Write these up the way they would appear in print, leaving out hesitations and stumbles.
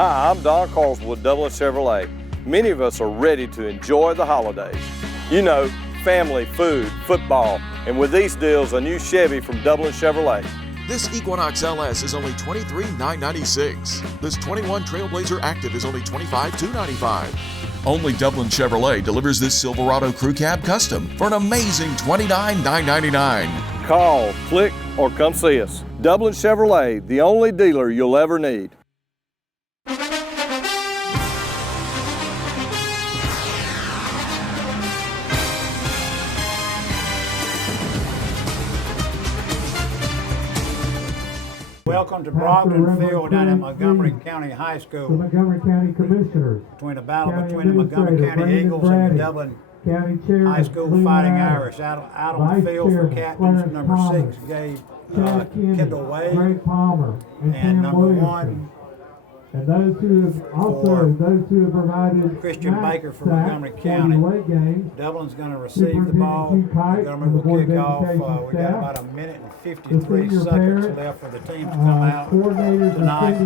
Hi, I'm Don Carlson with Dublin Chevrolet. Many of us are ready to enjoy the holidays. You know, family, food, football, and with these deals, a new Chevy from Dublin Chevrolet. This Equinox LS is only $23,996. This 21 Trailblazer Active is only $25,295. Only Dublin Chevrolet delivers this Silverado Crew Cab Custom for an amazing $29,999. Call, click, or come see us. Dublin Chevrolet, the only dealer you'll ever need. Welcome to Brogdon Field down at Montgomery County High School. The Montgomery County Commissioners. Between the battle between the Montgomery County Eagles and the Dublin High School Fighting Irish. Out on the field for captains, number 6 gave Kendall Wade, and number 1 and those who have provided Christian Baker for Montgomery County. Dublin's going to receive the ball. Montgomery will kick off. We've got about a minute and 53 seconds left for the team to come out tonight.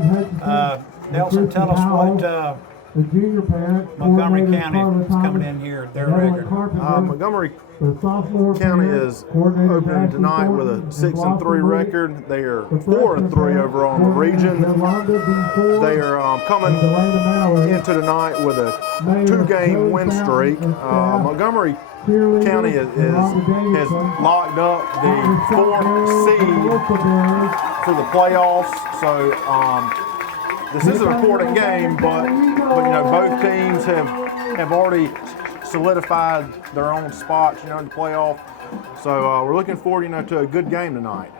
Nelson, tell us what Montgomery County is coming in here, their record. Montgomery County is opening tonight with a 6-3 record. They are 4-3 overall in the region. They are coming into tonight with a 2-game win streak. Montgomery County has locked up the 4th seed for the playoffs. So this is an important game, but you know, both teams have already solidified their own spots, you know, in the playoff. So we're looking forward, to a good game tonight.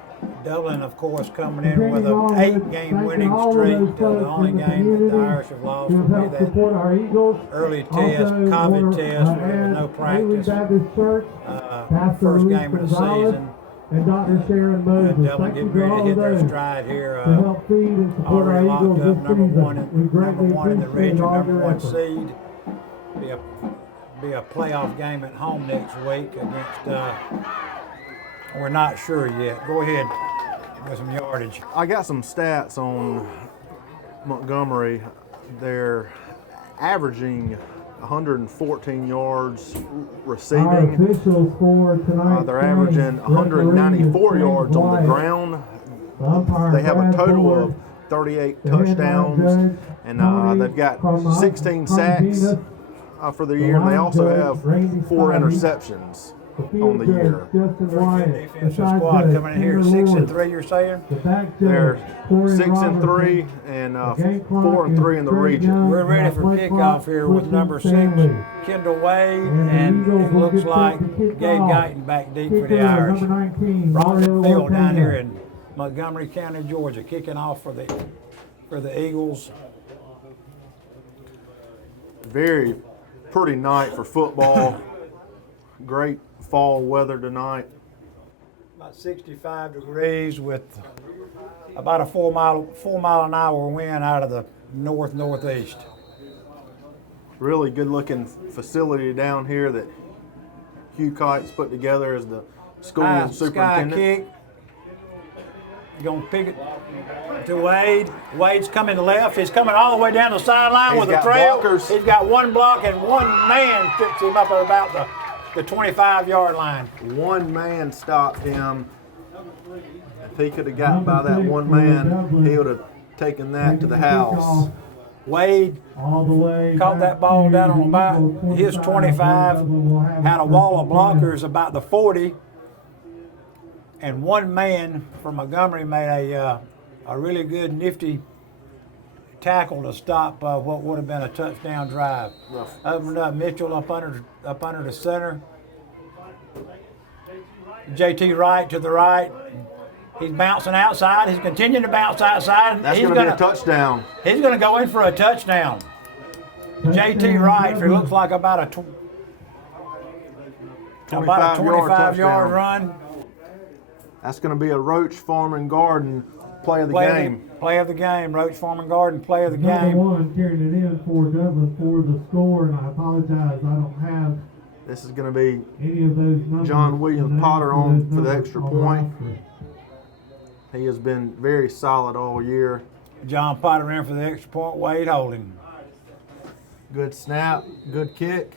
Dublin, of course, coming in with an 8-game winning streak. The only game that the Irish have lost will be that early test, COVID test, with no practice. First game of the season. And Dr. Sharon Moses. Dublin getting ready to hit their stride here. Already locked up number one in the region, number 1 seed. Be a playoff game at home next week against. We're not sure yet. Go ahead with some yardage. I got some stats on Montgomery. They're averaging 114 yards receiving. They're averaging 194 yards on the ground. They have a total of 38 touchdowns, and they've got 16 sacks for the year, and they also have 4 interceptions on the year. Defensive squad coming in here 6-3, you're saying? They're 6-3 and 4-3 in the region. We're ready for kickoff here with number 6, Kendall Wade, and it looks like Gabe Guyton back deep for the Irish. Brogdon Field down here in Montgomery County, Georgia, kicking off for the Eagles. Very pretty night for football. Great fall weather tonight. About 65 degrees with about a 4 mile an hour wind out of the northeast. Really good looking facility down here that Hugh Kite's put together as the school superintendent. Sky kick. You're going to pick it to Wade. Wade's coming left. He's coming all the way down the sideline with a trail. Blockers. He's got 1 block and 1 man picks him up at about the 25-yard line. 1 man stopped him. If he could have gotten by that 1 man, he would have taken that to the house. Wade caught that ball down on about his 25, had a wall of blockers about the 40, and 1 man from Montgomery made a really good, nifty tackle to stop what would have been a touchdown drive. Opened up Mitchell up under the center. JT Wright to the right. He's bouncing outside. He's continuing to bounce outside. That's going to be a touchdown. He's going to go in for a touchdown. JT Wright, for it looks like about a 25-yard run. That's going to be a Roach Farm and Garden play of the game. Play of the game. Roach Farm and Garden play of the game. Number 1 carried it in for Dublin for the score, and I apologize, I don't have This is going to be any of those numbers. John Williams Potter on for the extra point. He has been very solid all year. John Potter in for the extra point, Wade Holding. Good snap, good kick,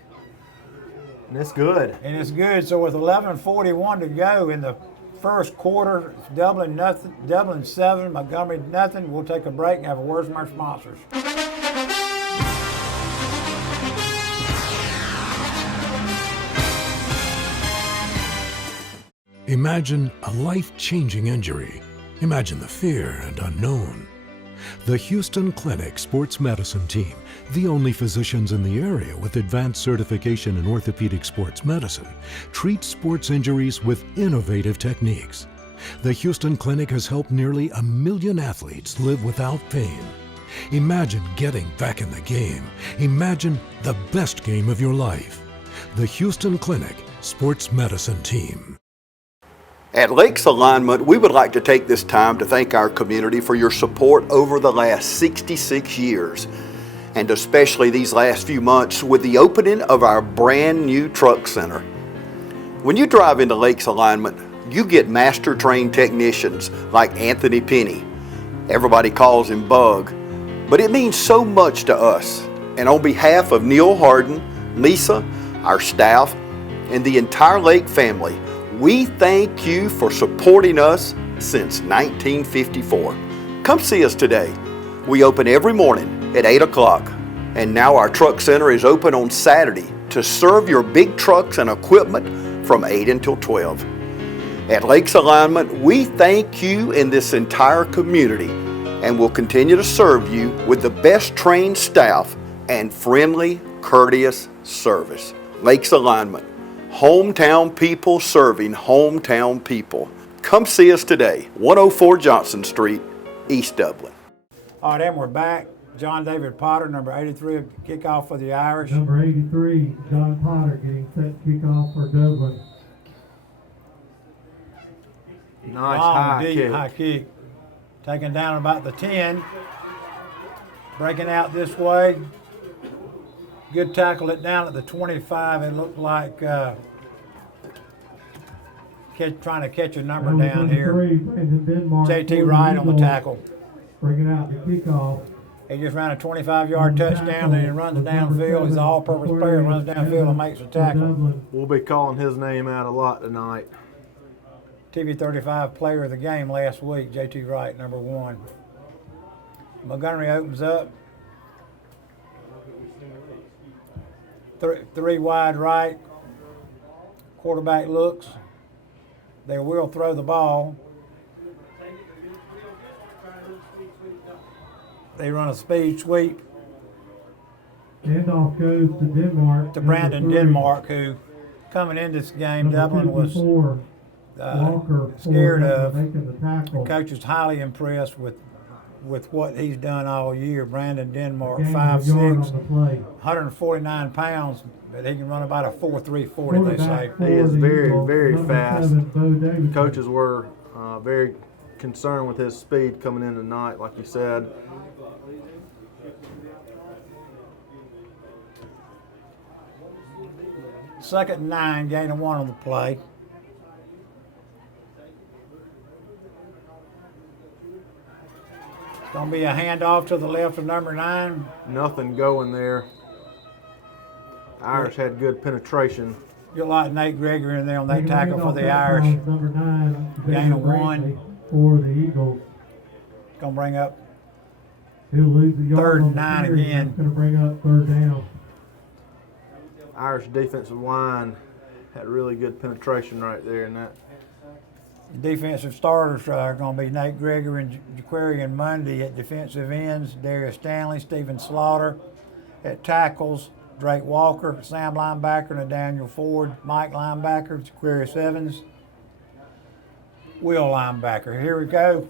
and it's good. And it's good. So with 11:41 to go in the first quarter, it's Dublin nothing, Dublin 7, Montgomery nothing. We'll take a break and have a word from our sponsors. Imagine a life-changing injury. Imagine the fear and unknown. The Houston Clinic Sports Medicine Team, the only physicians in the area with advanced certification in orthopedic sports medicine, treats sports injuries with innovative techniques. The Houston Clinic has helped nearly 1 million athletes live without pain. Imagine getting back in the game. Imagine the best game of your life. The Houston Clinic Sports Medicine Team. At Lakes Alignment, we would like to take this time to thank our community for your support over the last 66 years, and especially these last few months with the opening of our brand new truck center. When you drive into Lakes Alignment, you get master trained technicians like Anthony Penny. Everybody calls him Bug, but it means so much to us. And on behalf of Neil Harden, Lisa, our staff, and the entire Lake family, we thank you for supporting us since 1954. Come see us today. We open every morning at 8 o'clock, and now our truck center is open on Saturday to serve your big trucks and equipment from 8 until 12. At Lakes Alignment, we thank you and this entire community, and will continue to serve you with the best trained staff and friendly, courteous service. Lakes Alignment. Hometown people serving hometown people. Come see us today, 104 Johnson Street, East Dublin. All right, and we're back. John David Potter, number 83, kickoff for the Irish. Number 83, John Potter getting set to kick off for Dublin. Nice Long, high deep, kick. high kick. Taken down about the 10. Breaking out this way. Good tackle it down at the 25. It looked like trying to catch a number down here. JT Wright on the tackle. Bringing out the kickoff. He just ran a 25-yard touchdown, and he runs downfield. He's an all-purpose player, runs downfield and makes a tackle. We'll be calling his name out a lot tonight. TV 35 player of the game last week, JT Wright, number 1. Montgomery opens up. Three wide right. Quarterback looks. They will throw the ball. They run a speed sweep. Handoff goes to Denmark. To Brandon Denmark, who coming in this game, Dublin was scared of. The coach is highly impressed with what he's done all year. Brandon Denmark, 5'6", 149 pounds, but he can run about a 4.3 40, they say. He is very, very fast. The coaches were very concerned with his speed coming in tonight, like you said. Second and 9, gain of 1 on the play. It's going to be a handoff to the left of number 9. Nothing going there. Irish had good penetration. You're like Nate Gregory in there on that tackle for the Irish. Number 9. Gain of 1. For the Eagles. Going to bring up He'll lose the yard 3rd on and the 9 carry. again. That's going to bring up 3rd down. Irish defensive line had really good penetration right there in that. The defensive starters are going to be Nate Gregory and Jaquarian Mundy at defensive ends, Darius Stanley, Stephen Slaughter at tackles, Drake Walker, Sam linebacker, and Daniel Ford, Mike linebacker, Jaquarius Evans, Will linebacker. Here we go.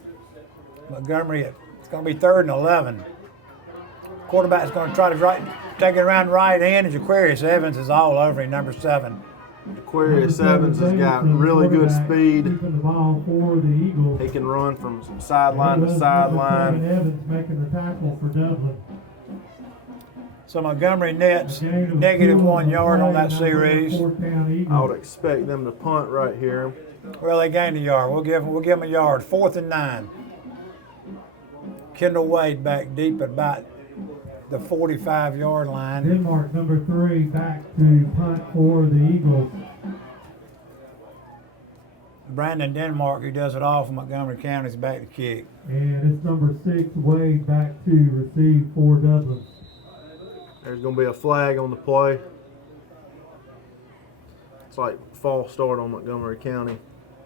Montgomery, it's going to be 3rd and 11. Quarterback's going to try to take it around right end, and Jaquarius Evans is all over him, number 7. Aquarius Evans has got really good speed. Keeping the ball for the Eagles. He can run from sideline to sideline. Evans making the tackle for Dublin. So Montgomery nets negative 1 yard on that series. I would expect them to punt right here. Well, they gained a yard. We'll give them a yard. 4th and 9. Kendall Wade back deep at about the 45-yard line. Denmark number 3 back to punt for the Eagles. Brandon Denmark, who does it all for Montgomery County, is back to kick. And it's number 6 Wade back to receive for Dublin. There's going to be a flag on the play. It's like false start on Montgomery County.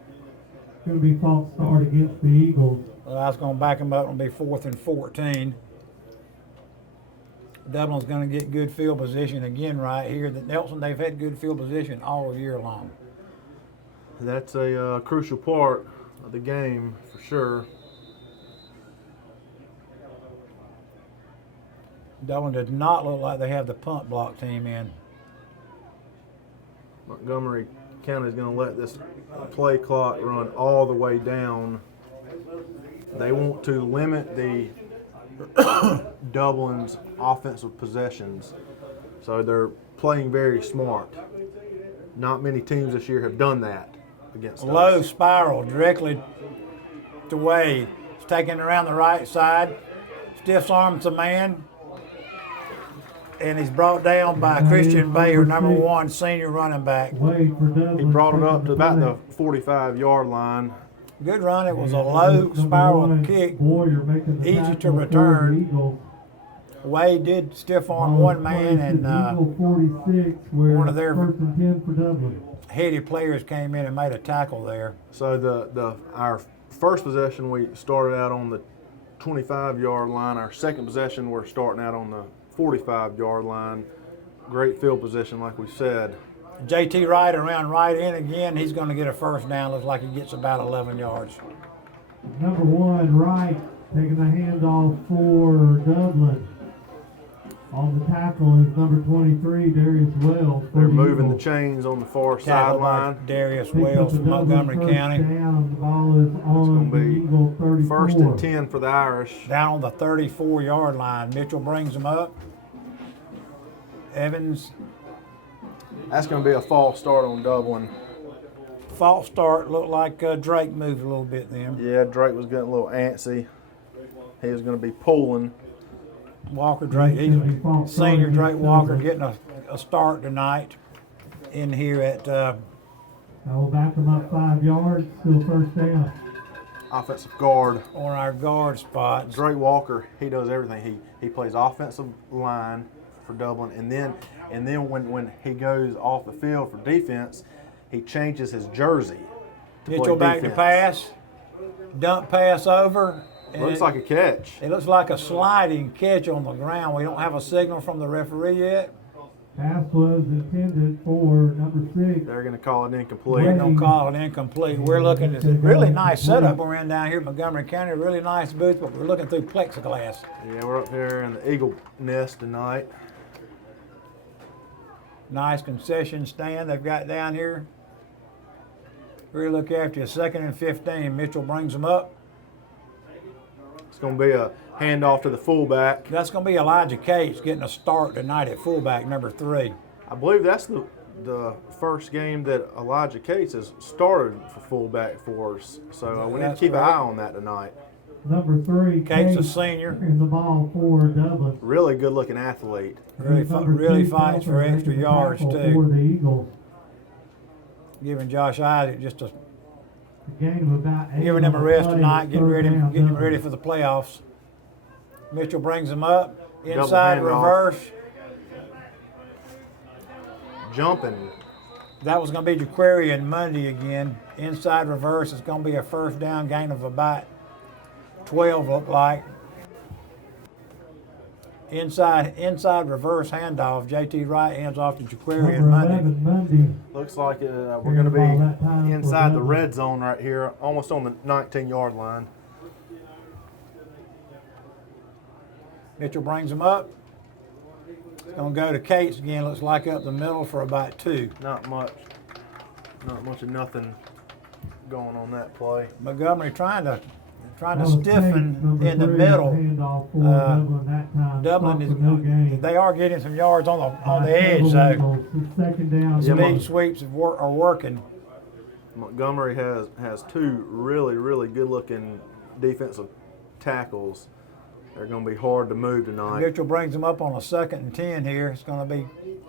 It's going to be false start against the Eagles. Well, I was going to back them up and be 4th and 14. Dublin's going to get good field position again right here. Nelson, they've had good field position all year long. That's a crucial part of the game for sure. Dublin does not look like they have the punt block team in. Montgomery County is going to let this play clock run all the way down. They want to limit the Dublin's offensive possessions, so they're playing very smart. Not many teams this year have done that against us. Low spiral directly to Wade. He's taking it around the right side. Stiff arms a man. And he's brought down by Christian Bayer, number 1 senior running back. Wade for Dublin. He brought it up to about the 45-yard line. Good run. It was a low spiral kick, easy to return. Wade did stiff arm one man, and one of their heady players came in and made a tackle there. So our first possession, we started out on the 25-yard line. Our second possession, we're starting out on the 45-yard line. Great field position, like we said. JT Wright around right in again. He's going to get a first down. Looks like he gets about 11 yards. Number 1, Wright, taking the handoff for Dublin. On the tackle is number 23, Darius Wells. They're moving the chains on the far sideline. Darius Wells from Montgomery County. Down. The ball is on the Eagle 34. 1st and 10 for the Irish. Down on the 34-yard line. Mitchell brings them up. Evans. That's going to be a false start on Dublin. False start. Looked like Drake moved a little bit then. Yeah, Drake was getting a little antsy. He was going to be pulling. Walker Drake, senior Drake Walker getting a start tonight in here at. I will back him up 5 yards, still first down. Offensive guard. On our guard spot. Drake Walker, he does everything. He plays offensive line for Dublin, and then when he goes off the field for defense, he changes his jersey. Mitchell back to pass, dump pass over. Looks like a catch. It looks like a sliding catch on the ground. We don't have a signal from the referee yet. Pass was intended for number 6. They're going to call it incomplete. They're going to call it incomplete. We're looking at a really nice setup around down here in Montgomery County. Really nice booth, but we're looking through plexiglass. Yeah, we're up here in the Eagle Nest tonight. Nice concession stand they've got down here. Really look after you. 2nd and 15. Mitchell brings them up. It's going to be a handoff to the fullback. That's going to be Elijah Cates getting a start tonight at fullback, number 3. I believe that's the first game that Elijah Cates has started for fullback for us. So we need to keep an eye on that tonight. Number 3, Cates, a senior. In the ball for Dublin. Really good looking athlete. Really fights for extra yards For too. the Eagles. Giving Josh Isaac just a Gain of about 8 giving him a rest play, tonight, getting third down, him Dublin. ready for the playoffs. Mitchell brings him up, Double inside handoff. reverse. Jumping. That was going to be Jaquarian Monday again. Inside reverse is going to be a first down, gain of about 12, look like. Inside reverse handoff. JT Wright hands off to Jaquarian Number Monday. 11, Monday. Looks like we're going to be inside the red zone right here, almost on the 19-yard line. Mitchell brings him up. It's going to go to Cates again. Looks like up the middle for about 2. Not much of nothing going on that play. Montgomery trying to stiffen in the middle. Dublin they are getting some yards on the edge though. Speed sweeps are working. Montgomery has 2 really good looking defensive tackles. They're going to be hard to move tonight. Mitchell brings them up on a 2nd and 10 here. It's going to be.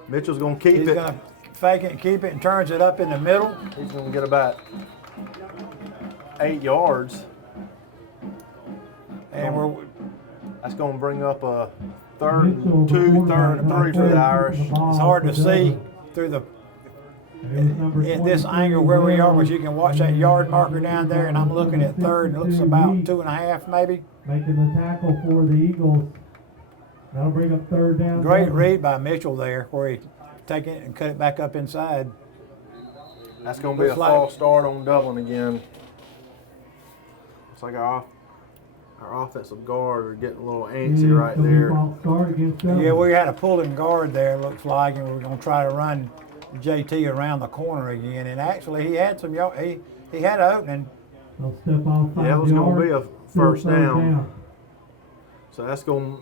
Mitchell's going to keep He's it. going to fake it and keep it and turns it up in the middle. He's going to get about 8 yards. And that's going to bring up a 3rd and 2, 3rd and 3 for the Irish. It's hard to see through the at this angle where we are, but you can watch that yard marker down there, and I'm looking at 3rd, and it looks about 2.5 maybe. Making the tackle for the Eagles. That'll bring up 3rd down. Great read by Mitchell there, where he take it and cut it back up inside. That's going to be a false start on Dublin again. It's like our offensive guard are getting a little antsy right there. Yeah, we had a pulling guard there, looks like, and we're going to try to run JT around the corner again. And actually, he had some he had an opening. They'll step off 5 Yeah, it was going to be a first down. down. So that's going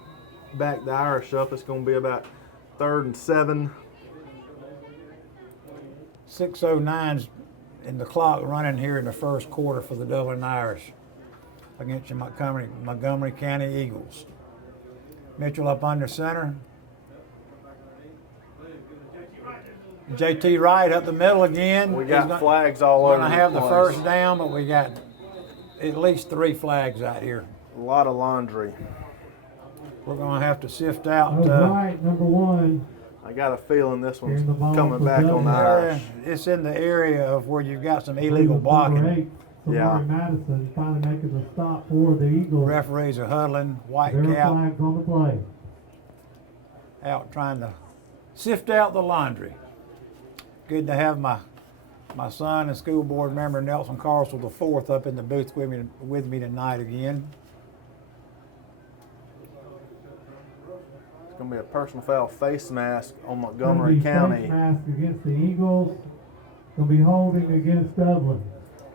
to back the Irish up. It's going to be about 3rd and 7. 6:09's in the clock running here in the first quarter for the Dublin Irish against the Montgomery County Eagles. Mitchell up under center. JT Wright up the middle again. We got flags all over the place. Going to have the first down, but we got at least 3 flags out here. A lot of laundry. We're going to have to sift out. Right, number 1. I got a feeling this one's coming back on the Irish. It's in the area of where you've got some illegal blocking. Yeah. Madison finally making the stop for the Eagles. Referees are huddling, white Their cap. flags on the play. Out trying to sift out the laundry. Good to have my son and school board member Nelson Carswell IV up in the booth with me tonight again. It's going to be a personal foul face mask on Montgomery County. Face mask against the Eagles. Going to be holding against Dublin.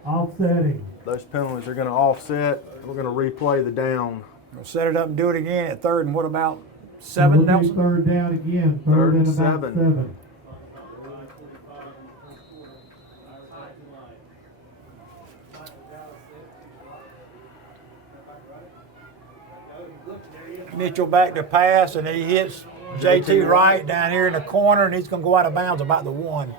Offsetting. Those penalties are going to offset. We're going to replay the down. We'll set it up and do it again at 3rd and what about 7, Nelson? 3rd down again. 3rd and about 7. Mitchell back to pass, and he hits JT Wright down here in the corner, and he's going to go out of bounds about the 1.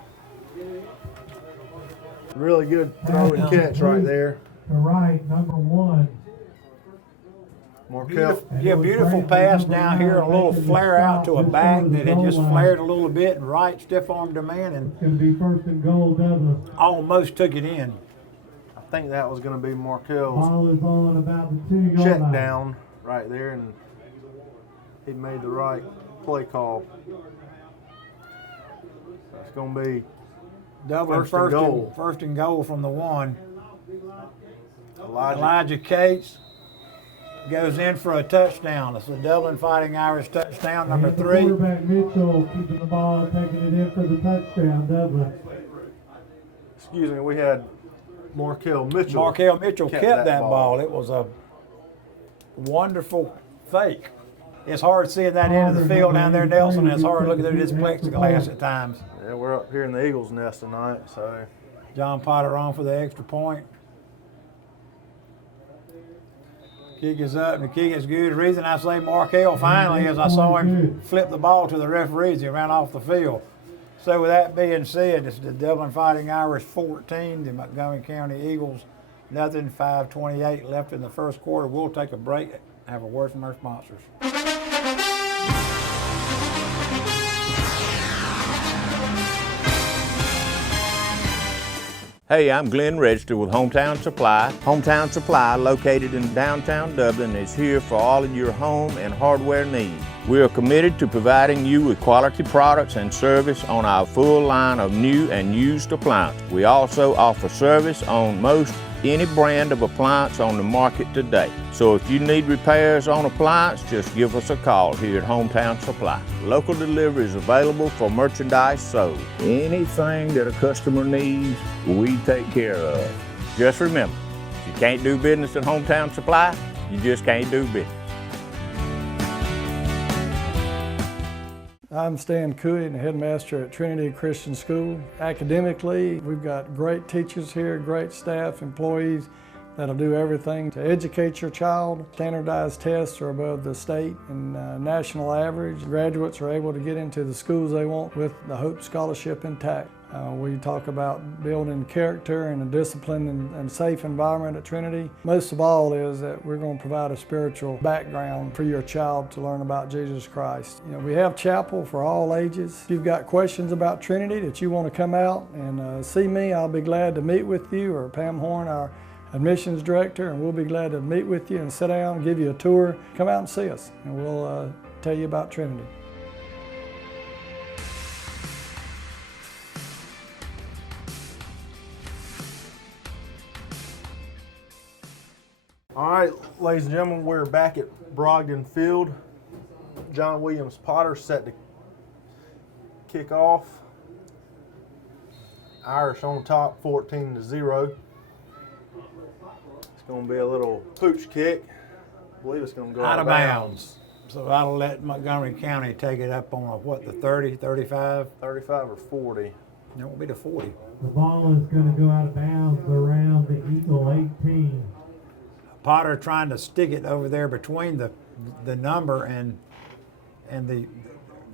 Really good throw and catch right there. To right, number 1. Beautiful pass down here, a little flare out to a back that had just flared a little bit, and Wright stiff-armed the man and it's going to be 1st and goal, Dublin. Almost took it in. I think that was going to be Markel's Ball is on about the 2-yard check line. down right there, and he made the right play call. It's going to be Dublin first and goal from the 1. Elijah Cates goes in for a touchdown. It's the Dublin Fighting Irish touchdown, number 3. Quarterback Mitchell keeping the ball and taking it in for the touchdown, Dublin. Excuse me, we had Markel Mitchell. Markel Mitchell kept that ball. It was a wonderful fake. It's hard seeing that end of the field down there, Nelson, and it's hard looking through this plexiglass at times. Yeah, we're up here in the Eagles' nest tonight, so. John Potter on for the extra point. Kick is up, and the kick is good. The reason I say Markel finally is I saw him flip the ball to the referees. He ran off the field. So with that being said, it's the Dublin Fighting Irish 14, the Montgomery County Eagles nothing, 5:28 left in the first quarter. We'll take a break and have a word from our sponsors. Hey, I'm Glenn Register with Hometown Supply. Hometown Supply, located in downtown Dublin, is here for all of your home and hardware needs. We are committed to providing you with quality products and service on our full line of new and used appliances. We also offer service on most any brand of appliance on the market today. So if you need repairs on appliance, just give us a call here at Hometown Supply. Local delivery is available for merchandise sold. Anything that a customer needs, we take care of. Just remember, if you can't do business at Hometown Supply, you just can't do business. I'm Stan Cooey, the headmaster at Trinity Christian School. Academically, we've got great teachers here, great staff, employees, that'll do everything to educate your child. Standardized tests are above the state and national average. Graduates are able to get into the schools they want with the Hope Scholarship intact. We talk about building character and a disciplined and safe environment at Trinity. Most of all is that we're going to provide a spiritual background for your child to learn about Jesus Christ. You know, we have chapel for all ages. If you've got questions about Trinity that you want to come out and see me, I'll be glad to meet with you, or Pam Horn, our admissions director, and we'll be glad to meet with you and sit down and give you a tour. Come out and see us, and we'll tell you about Trinity. All right, ladies and gentlemen, we're back at Brogdon Field. John Williams Potter set to kick off. Irish on top, 14-0. It's going to be a little pooch kick. I believe it's going to go out of bounds. So that'll let Montgomery County take it up on the 30, 35? 35 or 40. It won't be the 40. The ball is going to go out of bounds around the Eagle 18. Potter trying to stick it over there between the number and the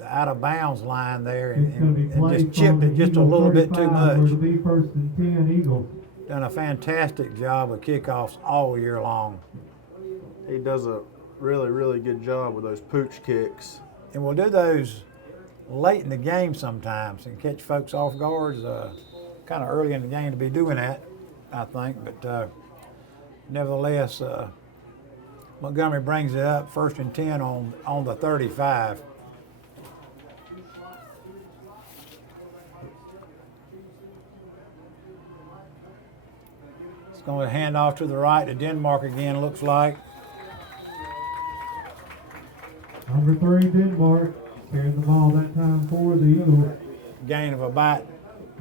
out of bounds line there, and just chipped it just a little bit too much. It'll be 1st and 10 Eagles. Done a fantastic job with kickoffs all year long. He does a really, really good job with those pooch kicks. And we'll do those late in the game sometimes and catch folks off guard. Kind of early in the game to be doing that, I think, but nevertheless, Montgomery brings it up 1st and 10 on the 35. It's going to hand off to the right to Denmark again, looks like. Number 3, Denmark, carrying the ball that time for the Eagles. Gain of about.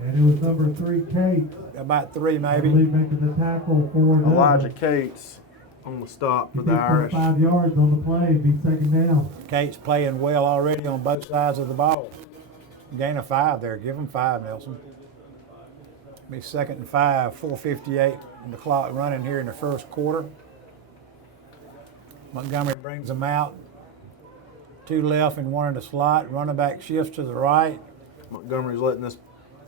And it was number 3, Cates. About 3 maybe. I believe making the tackle for Elijah Cates on the stop for the Irish. 5 yards on the play, be 2nd down. Cates playing well already on both sides of the ball. Gain of 5 there. Give him 5, Nelson. Be 2nd and 5, 4:58 on the clock running here in the first quarter. Montgomery brings them out. 2 left and 1 in the slot. Running back shifts to the right. Montgomery's letting this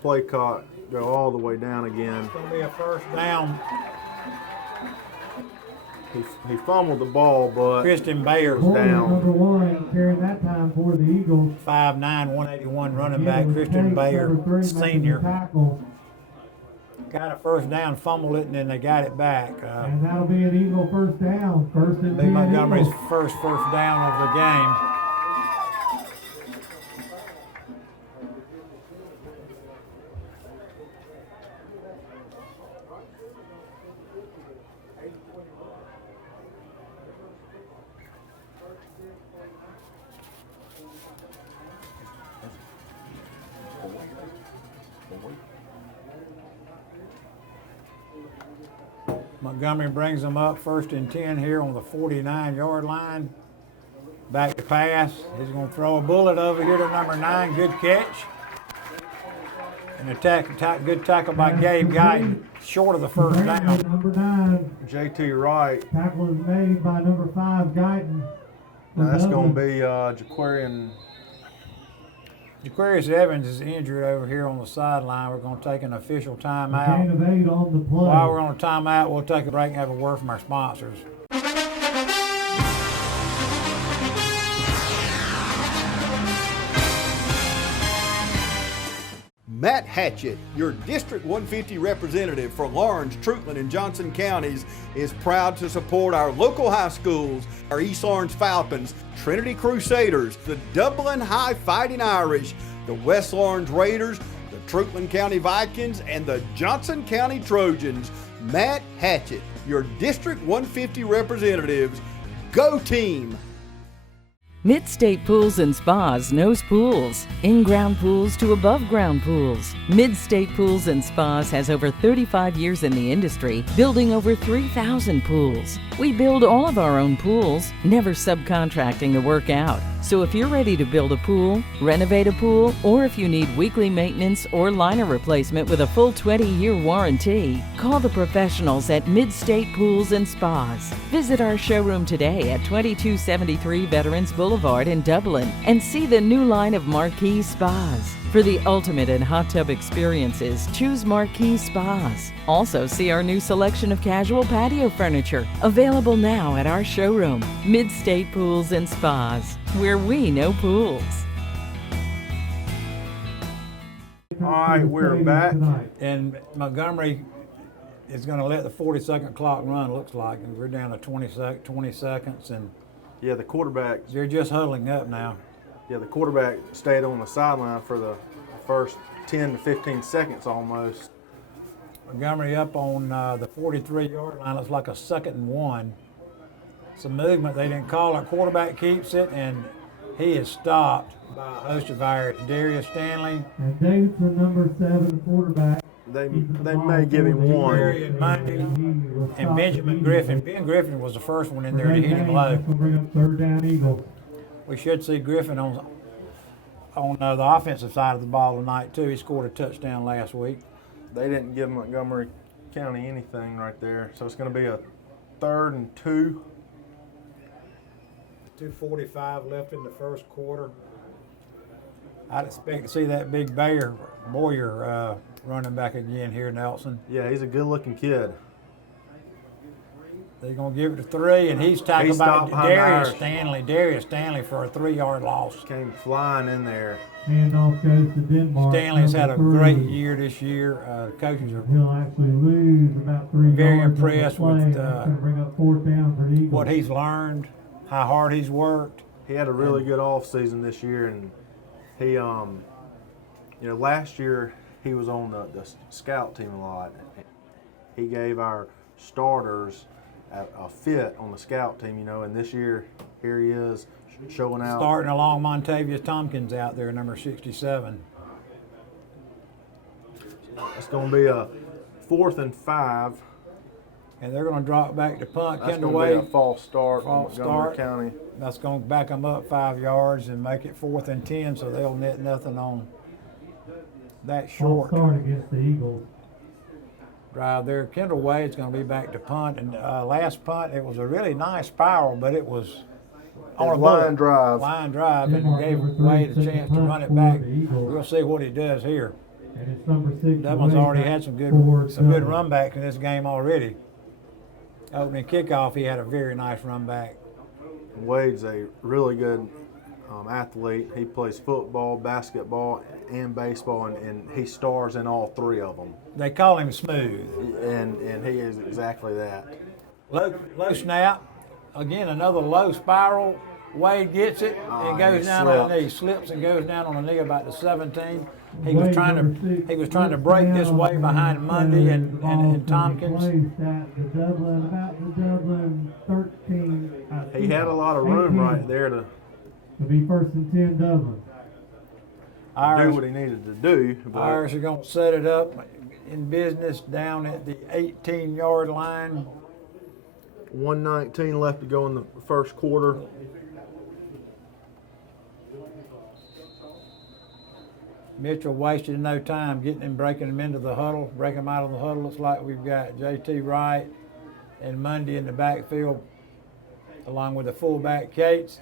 play clock go all the way down again. It's going to be a 1st down. He fumbled the ball, but Christian Bayer's down. Number 1 carrying that time for the Eagles. 5'9", 181 running back, Christian Bayer, senior. Got a 1st down, fumbled it, and then they got it back. And that'll be an Eagle 1st down. 1st and 10 Montgomery's Eagles. first down of the game. Montgomery brings them up 1st and 10 here on the 49-yard line. Back to pass. He's going to throw a bullet over here to number 9. Good catch. And good tackle by Gabe Guyton, short of the 1st down. Number 9. JT Wright. Tackle is made by number 5, Guyton. Now that's going to be Jaquarius Evans is injured over here on the sideline. We're going to take an official timeout. Gain of 8 on the play. While we're on a timeout, we'll take a break and have a word from our sponsors. Matt Hatchett, your District 150 representative for Lawrence, Trutland, and Johnson counties, is proud to support our local high schools, our East Lawrence Falcons, Trinity Crusaders, the Dublin High Fighting Irish, the West Lawrence Raiders, the Trutland County Vikings, and the Johnson County Trojans. Matt Hatchett, your District 150 representatives. Go team! Mid-State Pools and Spas knows pools, in-ground pools to above-ground pools. Mid-State Pools and Spas has over 35 years in the industry, building over 3,000 pools. We build all of our own pools, never subcontracting the work out. So if you're ready to build a pool, renovate a pool, or if you need weekly maintenance or liner replacement with a full 20-year warranty, call the professionals at Mid-State Pools and Spas. Visit our showroom today at 2273 Veterans Boulevard in Dublin and see the new line of Marquee Spas. For the ultimate in hot tub experiences, choose Marquee Spas. Also see our new selection of casual patio furniture, available now at our showroom, Mid-State Pools and Spas, where we know pools. All right, we're back. And Montgomery is going to let the 40-second clock run, looks like, and we're down to 20 seconds, and Yeah, the quarterback. they're just huddling up now. Yeah, the quarterback stayed on the sideline for the first 10 to 15 seconds almost. Montgomery up on the 43-yard line. Looks like a 2nd and 1. Some movement. They didn't call it. Quarterback keeps it, and he is stopped by a host of ours. Darius Stanley. And Davidson, number 7, quarterback. They may give him one. Marion Mundy and Benjamin Griffin. Ben Griffin was the first one in there to hit him low. That's going to bring up 3rd down Eagles. We should see Griffin on the offensive side of the ball tonight too. He scored a touchdown last week. They didn't give Montgomery County anything right there, so it's going to be a 3rd and 2. 2:45 left in the first quarter. I'd expect to see that big Boyer running back again here, Nelson. Yeah, he's a good-looking kid. They're going to give it to 3, and he's talking about Darius Stanley for a 3-yard loss. Came flying in there. Handoff goes to Denmark. Stanley's had a great year this year. Coaches are He'll actually lose about 3 very yards on the impressed play. with That's going to bring up 4th down for the Eagles. what he's learned, how hard he's worked. He had a really good off season this year, and he, last year he was on the scout team a lot. He gave our starters a fit on the scout team, and this year here he is showing out. Starting along Montavious Tompkins out there, number 67. It's going to be a 4th and 5. And they're going to drop back to punt. That's Kendall going to be Wade, a false start false on Montgomery start. County. That's going to back them up 5 yards and make it 4th and 10, so they'll net nothing on that short Start against the Eagles. drive there. Kendall Wade's going to be back to punt. And last punt, it was a really nice spiral, but it was on a line drive. Line drive, and gave Wade a chance to run it back. We'll see what he does here. And it's number 6. Devlin's already had some good run backs in this game already. Opening kickoff, he had a very nice run back. Wade's a really good athlete. He plays football, basketball, and baseball, and he stars in all 3 of them. They call him smooth. And he is exactly that. Low snap. Again, another low spiral. Wade gets it and goes down on the knee. Slips and goes down on the knee about the 17. He was trying to break this way behind Mundy and Tompkins. He had a lot of room right there to be 1st and 10 Dublin. do what he needed to do. Irish are going to set it up in business down at the 18-yard line. 1:19 left to go in the first quarter. Mitchell wasted no time breaking them into the huddle, breaking them out of the huddle. Looks like we've got J.T. Wright and Mundy in the backfield, along with the fullback Cates.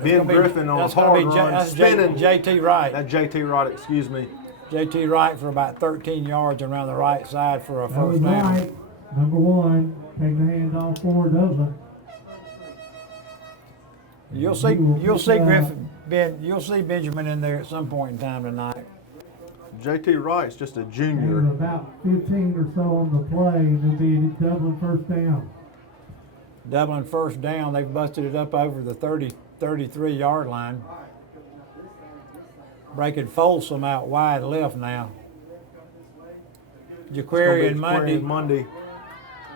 Ben Griffin on a hard run, spinning. J.T. Wright. That's J.T. Wright, excuse me. J.T. Wright for about 13 yards around the right side for a first down. Right. Number 1, taking the handoff for Dublin. You'll see Griffin. You'll see Benjamin in there at some point in time tonight. J.T. Wright's just a junior. About 15 or so on the play, and it'll be Dublin first down. Dublin first down. They've busted it up over the 33-yard line. Breaking Folsom out wide left now. Jaquarian Mundy.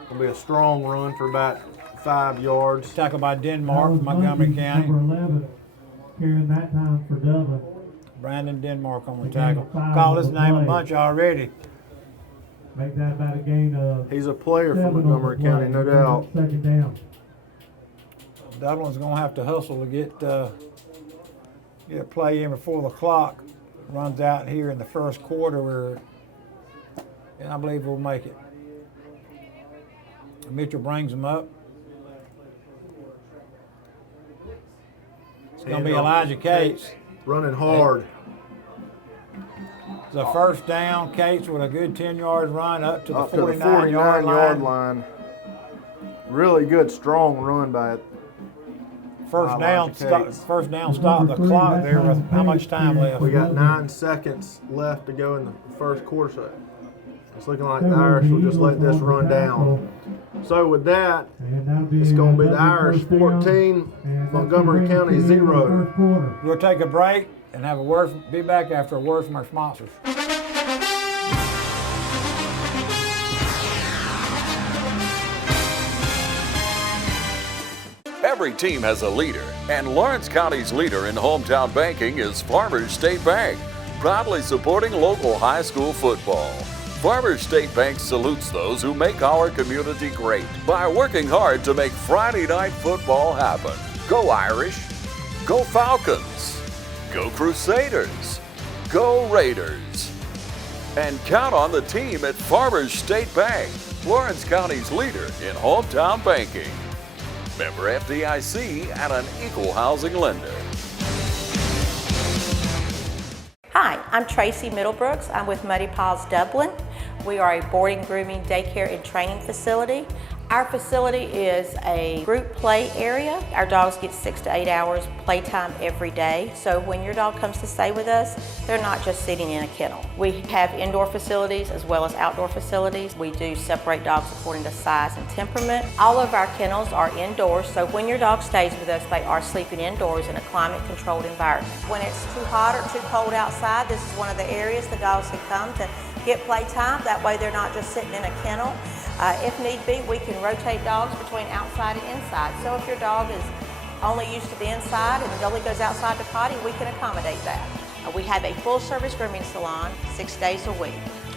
It'll be a strong run for about 5 yards. Tackle by Denmark, Montgomery County. Number 11, carrying that time for Dublin. Brandon Denmark on the tackle. Call his name a bunch already. Make that about a gain of He's a player 7 from Montgomery on the County, no play. doubt. Second down. Dublin's going to have to hustle to get a play in before the clock runs out here in the first quarter, and I believe we'll make it. Mitchell brings them up. It's going to be Elijah Cates. Running hard. It's a first down. Cates with a good 10-yard run up to the 49-yard 49-yard line. line. Really good, strong run by it. First down, stop the clock there with how much time left? We got 9 seconds left to go in the first quarter. So it's looking like the Irish will just let this run down. So with that, it's going to be the Irish 14, Montgomery County 0. We'll take a break and have a word. Be back after a word from our sponsors. Every team has a leader, and Lawrence County's leader in hometown banking is Farmers State Bank, proudly supporting local high school football. Farmers State Bank salutes those who make our community great by working hard to make Friday night football happen. Go Irish, go Falcons, go Crusaders, go Raiders. And count on the team at Farmers State Bank, Lawrence County's leader in hometown banking. Member FDIC and an equal housing lender. Hi, I'm Tracy Middlebrooks. I'm with Muddy Paws Dublin. We are a boarding, grooming, daycare, and training facility. Our facility is a group play area. Our dogs get 6 to 8 hours playtime every day. So when your dog comes to stay with us, they're not just sitting in a kennel. We have indoor facilities as well as outdoor facilities. We do separate dogs according to size and temperament. All of our kennels are indoors, so when your dog stays with us, they are sleeping indoors in a climate-controlled environment. When it's too hot or too cold outside, this is one of the areas the dogs can come to get playtime. That way they're not just sitting in a kennel. If need be, we can rotate dogs between outside and inside. So if your dog is only used to the inside and only goes outside to potty, we can accommodate that. We have a full-service grooming salon 6 days a week.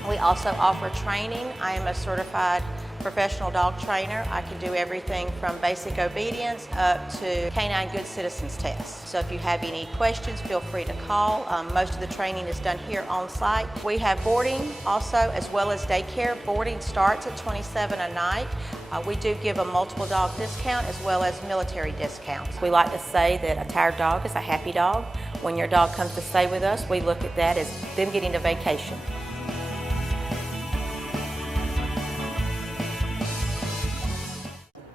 We also offer training. I am a certified professional dog trainer. I can do everything from basic obedience up to canine good citizens tests. So if you have any questions, feel free to call. Most of the training is done here on site. We have boarding also, as well as daycare. Boarding starts at $27 a night. We do give a multiple dog discount as well as military discounts. We like to say that a tired dog is a happy dog. When your dog comes to stay with us, we look at that as them getting a vacation.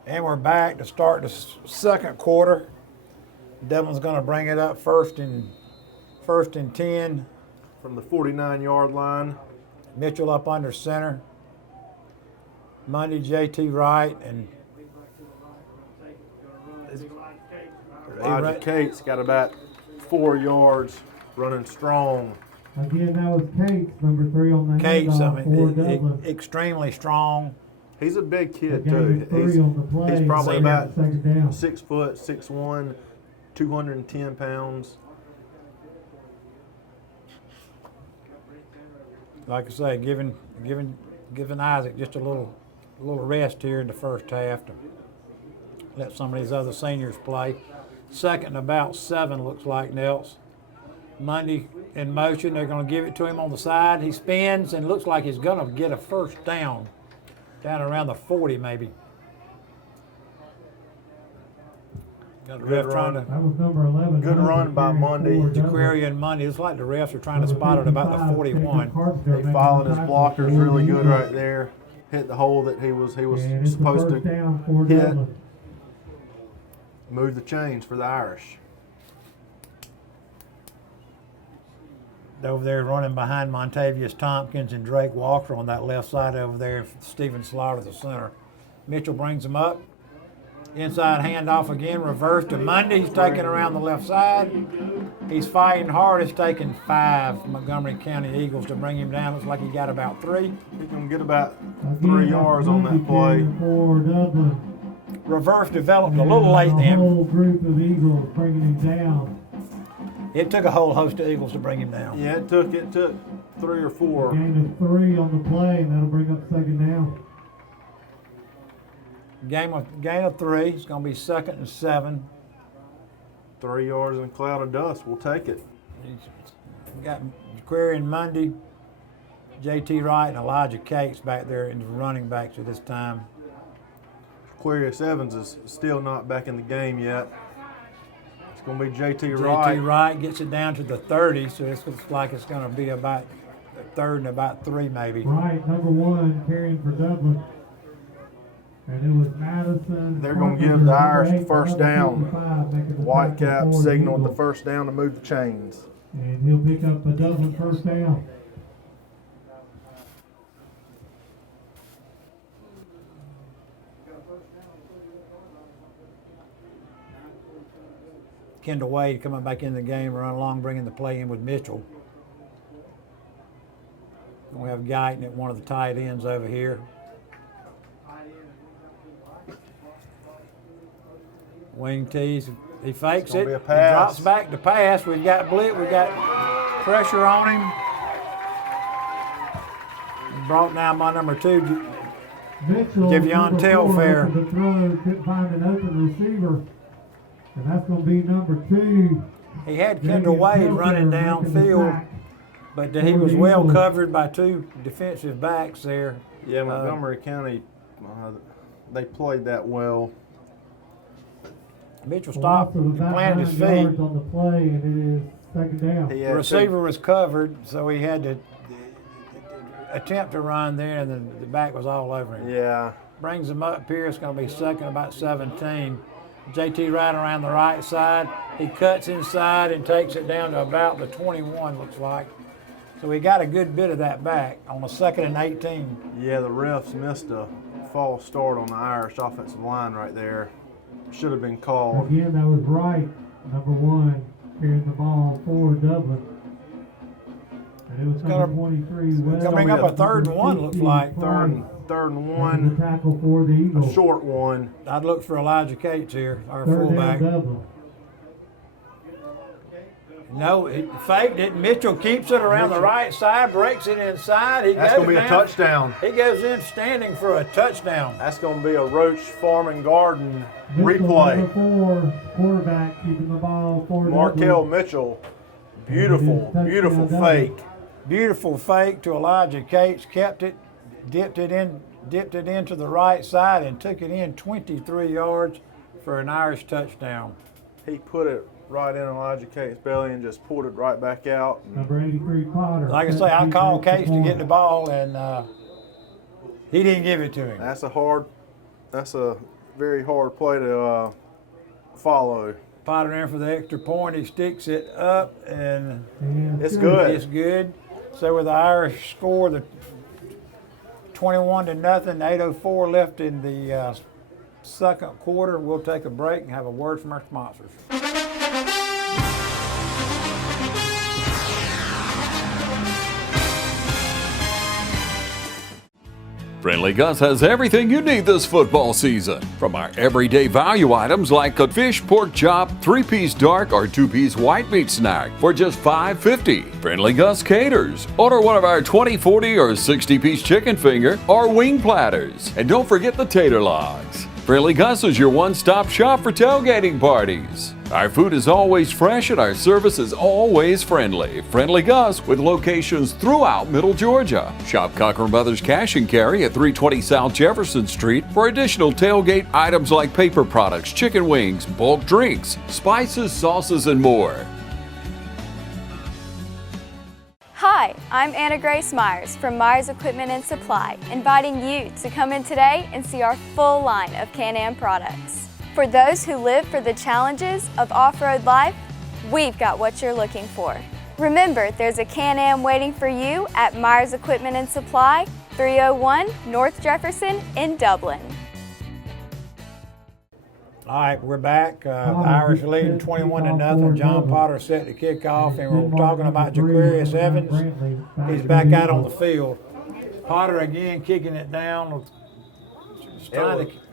And we're back to start the second quarter. Dublin's going to bring it up first and 10. From the 49-yard line. Mitchell up under center. Monday, JT Wright, and Elijah Cates got about 4 yards, running strong. Again, that was Cates, number 3 on the Cates, handoff for extremely strong. He's a big kid too. He's probably about 6 foot, 6'1", 210 pounds. Like I say, giving Isaac just a little rest here in the first half to let some of these other seniors play. Second and about 7 looks like Nels. Monday in motion. They're going to give it to him on the side. He spins and looks like he's going to get a first down around the 40 maybe. Got the ref trying to. That was number 11. Good run by Monday. Jaquaria and Monday. It's like the refs are trying to spot it about the 41. He followed his blockers really good right there. Hit the hole that he was supposed to hit. Move the chains for the Irish. Over there running behind Montavious Tompkins and Drake Walker on that left side over there. Stephen Slaughter, the center. Mitchell brings him up. Inside handoff again, reverse to Monday. He's taking around the left side. He's fighting hard. It's taking 5 Montgomery County Eagles to bring him down. Looks like he got about 3. He can get about 3 yards on that play. reverse developed a little late A then. whole group of Eagles bringing him down. It took a whole host of Eagles to bring him down. Yeah, it took 3 or 4. Gain of 3 on the play, and that'll bring up second down. Gain of 3. It's going to be 2nd and 7. 3 yards in a cloud of dust. We'll take it. We got Quarian Mundy, J.T. Wright, and Elijah Cates back there in the running backs at this time. Aquarius Evans is still not back in the game yet. It's going to be J.T. Wright. J.T. Wright gets it down to the 30, so it looks like it's going to be about 3rd and about 3 maybe. Wright, number 1, carrying for Dublin. And it was Madison. They're going to give the Irish the first down. Whitecap signal at the first down to move the chains. And he'll pick up a Dublin first down. Kendall Wade coming back in the game, run along, bringing the play in with Mitchell. We have Guyton at one of the tight ends over here. Wing tees, he fakes it, he drops back to pass. We've got blitz, we've got pressure on him. Brought down by number 2, Javion Telfair. The throw couldn't find an open receiver, and that's going to be number 2. He had Kendall Wade running downfield, but he was well covered by 2 defensive backs there. Yeah, Montgomery County, they played that well. Mitchell stopped and planted his feet. On the play, and it is second down. The receiver was covered, so he had to attempt to run there, and then the back was all over him. Yeah. Brings him up here. It's going to be 2nd, about 17. J.T. Wright around the right side. He cuts inside and takes it down to about the 21, looks like. So we got a good bit of that back on the 2nd and 18. Yeah, the refs missed a false start on the Irish offensive line right there. Should have been called. Again, that was Wright, number 1, carrying the ball for Dublin. And it was number 23. Coming up a 3rd and 1, looks like. Third and 1. The tackle for the Eagles. A short one. I'd look for Elijah Cates here, our 3rd fullback. down Dublin. No, it faked it. Mitchell keeps it around the right side, breaks it inside. That's going to be a touchdown. He goes in standing for a touchdown. That's going to be a Roach Farm and Garden Mitchell, replay. Number 4, quarterback, keeping the ball for Markel Mitchell. Beautiful, beautiful fake. Beautiful fake to Elijah Cates. Kept it, dipped it into the right side, and took it in 23 yards for an Irish touchdown. He put it right in Elijah Cates' belly and just pulled it right back out. Number 83, Potter. Like I say, I called Cates to get the ball, and he didn't give it to him. That's a very hard play to follow. Potter in for the extra point. He sticks it up, and it's good. It's good. So with the Irish score, the 21-0, 8:04 left in the 2nd quarter. We'll take a break and have a word from our sponsors. Friendly Gus has everything you need this football season. From our everyday value items like a fish, pork chop, 3-piece dark or 2-piece white meat snack for just $5.50. Friendly Gus caters. Order one of our 20, 40, or 60-piece chicken finger or wing platters. And don't forget the tater logs. Friendly Gus is your one-stop shop for tailgating parties. Our food is always fresh and our service is always friendly. Friendly Gus with locations throughout Middle Georgia. Shop Cochran Brothers Cash and Carry at 320 South Jefferson Street for additional tailgate items like paper products, chicken wings, bulk drinks, spices, sauces, and more. Hi, I'm Anna Grace Myers from Myers Equipment and Supply, inviting you to come in today and see our full line of Can-Am products. For those who live for the challenges of off-road life, we've got what you're looking for. Remember, there's a Can-Am waiting for you at Myers Equipment and Supply, 301 North Jefferson in Dublin. All right, we're back. The Irish leading 21-0. John Potter set the kickoff, and we're talking about Jaquarius Evans. He's back out on the field. Potter again kicking it down.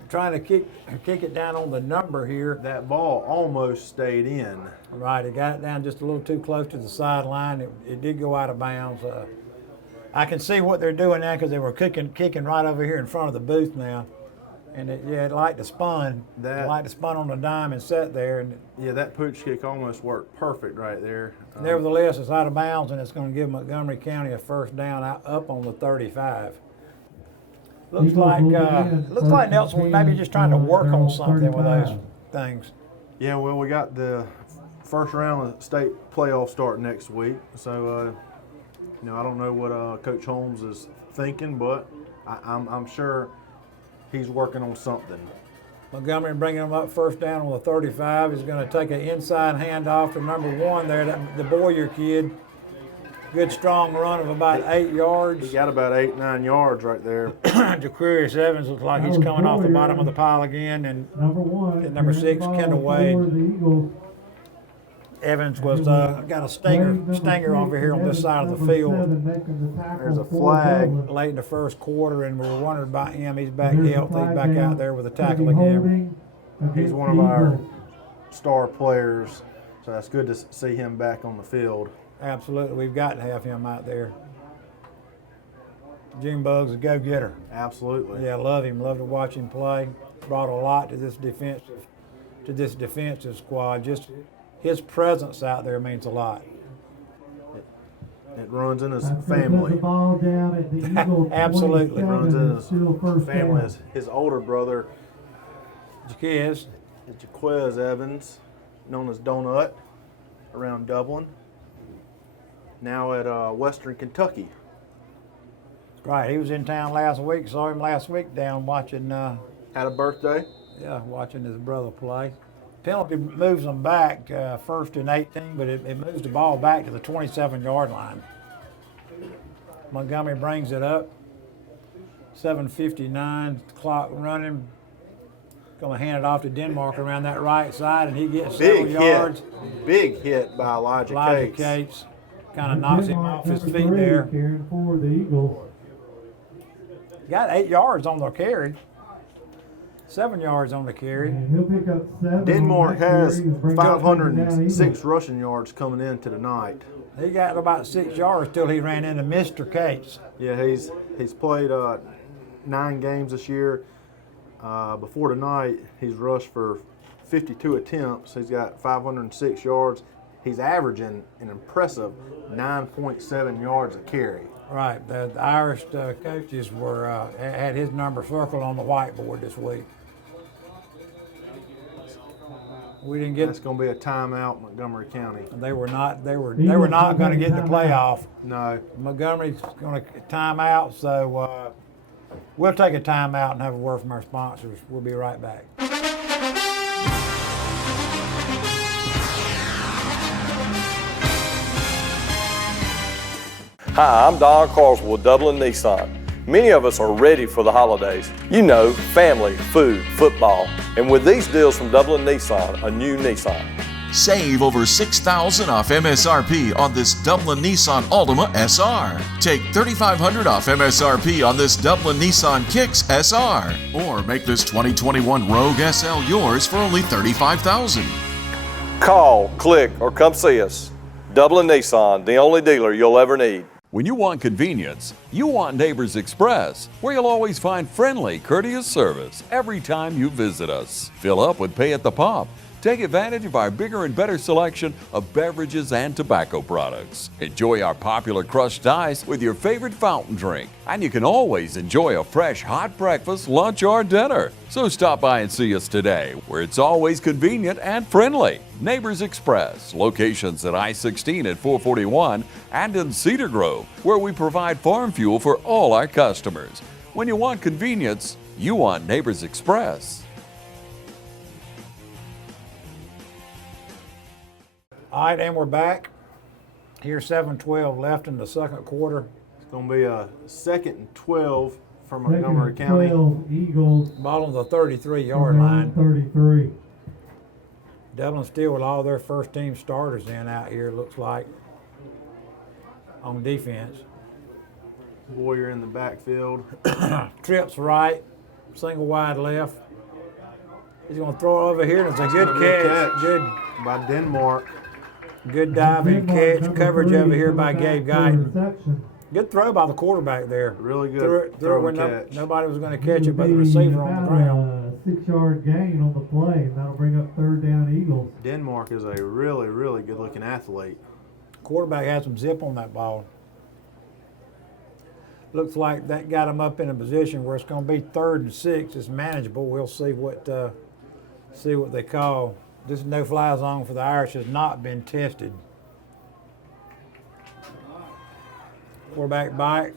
trying to kick it down on the number here. That ball almost stayed in. Right, it got it down just a little too close to the sideline. It did go out of bounds. I can see what they're doing now because they were kicking right over here in front of the booth now. And it liked to spun. It liked to spun on the dime and sat there. And yeah, that pooch kick almost worked perfect right there. Nevertheless, it's out of bounds, and it's going to give Montgomery County a first down up on the 35. Looks like Nelson was maybe just trying to work on something with those things. Yeah, well, we got the first round of state playoff start next week, so I don't know what Coach Holmes is thinking, but I'm sure he's working on something. Montgomery bringing him up first down on the 35. He's going to take an inside handoff to number 1 there, the Boyer kid. Good strong run of about 8 yards. He got about 8-9 yards right there. Jaquarius Evans looks like he's coming off the bottom of the pile again. And number 6, Kendall Wade. Evans was got a stinger over here on this side of the field. There's a flag late in the first quarter, and we were wondering about him. He's back healthy. He's back out there with a tackle again. He's one of our star players, so that's good to see him back on the field. Absolutely, we've got to have him out there. Junebug's a go-getter. Absolutely. Yeah, love him. Love to watch him play. Brought a lot to this defensive squad. Just his presence out there means a lot. It runs in his family. Absolutely. It runs in his family. His older brother, Jaquez Evans, known as Donut, around Dublin. Now at Western Kentucky. Right, he was in town last week. Saw him last week down watching. Had a birthday? Yeah, watching his brother play. Penalty moves them back first and 18, but it moves the ball back to the 27-yard line. Montgomery brings it up. 7:59, clock running. Going to hand it off to Denmark around that right side, and he gets several yards. Big hit by Elijah Cates. Kind of knocks him off his feet there. Got 8 yards on the carry. 7 yards on the carry. Denmark has 506 rushing yards coming into tonight. He got about 6 yards till he ran into Mr. Cates. Yeah, he's played 9 games this year. Before tonight, he's rushed for 52 attempts. He's got 506 yards. He's averaging an impressive 9.7 yards a carry. Right. The Irish coaches had his number circled on the whiteboard this week. We didn't get. That's going to be a timeout, Montgomery County. They were not. They were not going to get the playoff. No. Montgomery's going to time out, so we'll take a timeout and have a word from our sponsors. We'll be right back. Hi, I'm Don Carswell with Dublin Nissan. Many of us are ready for the holidays. You know, family, food, football. And with these deals from Dublin Nissan, a new Nissan. Save over $6,000 off MSRP on this Dublin Nissan Altima SR. Take $3,500 off MSRP on this Dublin Nissan Kicks SR. Or make this 2021 Rogue SL yours for only $35,000. Call, click, or come see us. Dublin Nissan, the only dealer you'll ever need. When you want convenience, you want Neighbors Express, where you'll always find friendly, courteous service every time you visit us. Fill up with Pay at the Pump. Take advantage of our bigger and better selection of beverages and tobacco products. Enjoy our popular crushed ice with your favorite fountain drink. And you can always enjoy a fresh hot breakfast, lunch, or dinner. So stop by and see us today, where it's always convenient and friendly. Neighbors Express, locations at I-16 at 441 and in Cedar Grove, where we provide farm fuel for all our customers. When you want convenience, you want Neighbors Express. All right, and we're back. Here's 7:12 left in the second quarter. It's going to be a 2nd and 12 for Montgomery County. Eagles. Ball on the 33-yard line. 33. Dublin still with all their first-team starters in out here, looks like, on defense. Boyer in the backfield. Trips right, single wide left. He's going to throw it over here, and it's a good catch. Good by Denmark. Good diving catch. Coverage over here by Gabe Guyton. Good throw by the quarterback there. Really good threw it when nobody was going to catch it but the receiver on the ground. 6-yard gain on the play, and that'll bring up 3rd down Eagles. Denmark is a really, really good-looking athlete. Quarterback had some zip on that ball. Looks like that got him up in a position where it's going to be 3rd and 6. It's manageable. We'll see what they call. This no-fly zone for the Irish has not been tested. Quarterback bite.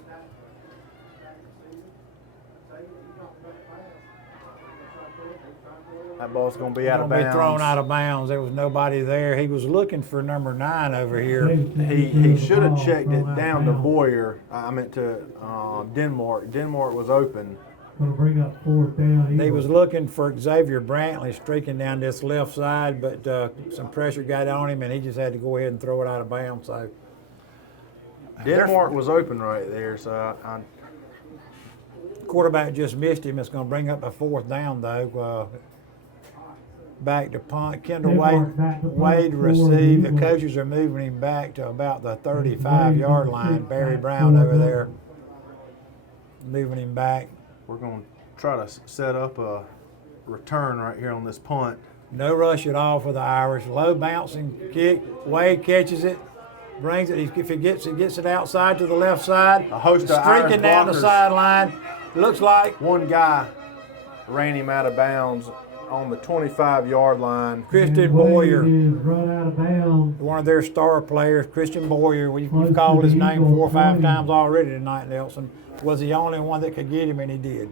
That ball's going to be out of bounds. Be thrown out of bounds. There was nobody there. He was looking for number 9 over here. He should have checked it down to Boyer. I meant to Denmark. Denmark was open. Going to bring up 4th down. He was looking for Xavier Brantley streaking down this left side, but some pressure got on him, and he just had to go ahead and throw it out of bounds. So Denmark was open right there, so quarterback just missed him. It's going to bring up a 4th down, though. Back to punt. Kendall Wade receive. The coaches are moving him back to about the 35-yard line. Barry Brown over there moving him back. We're going to try to set up a return right here on this punt. No rush at all for the Irish. Low bouncing kick. Wade catches it, brings it. If he gets it outside to the left side, a host of streaking down the sideline. Looks like one guy ran him out of bounds on the 25-yard line. Christian Boyer, run out of bounds. One of their star players, Christian Boyer. We've called his name 4 or 5 times already tonight, Nelson. Was the only one that could get him, and he did.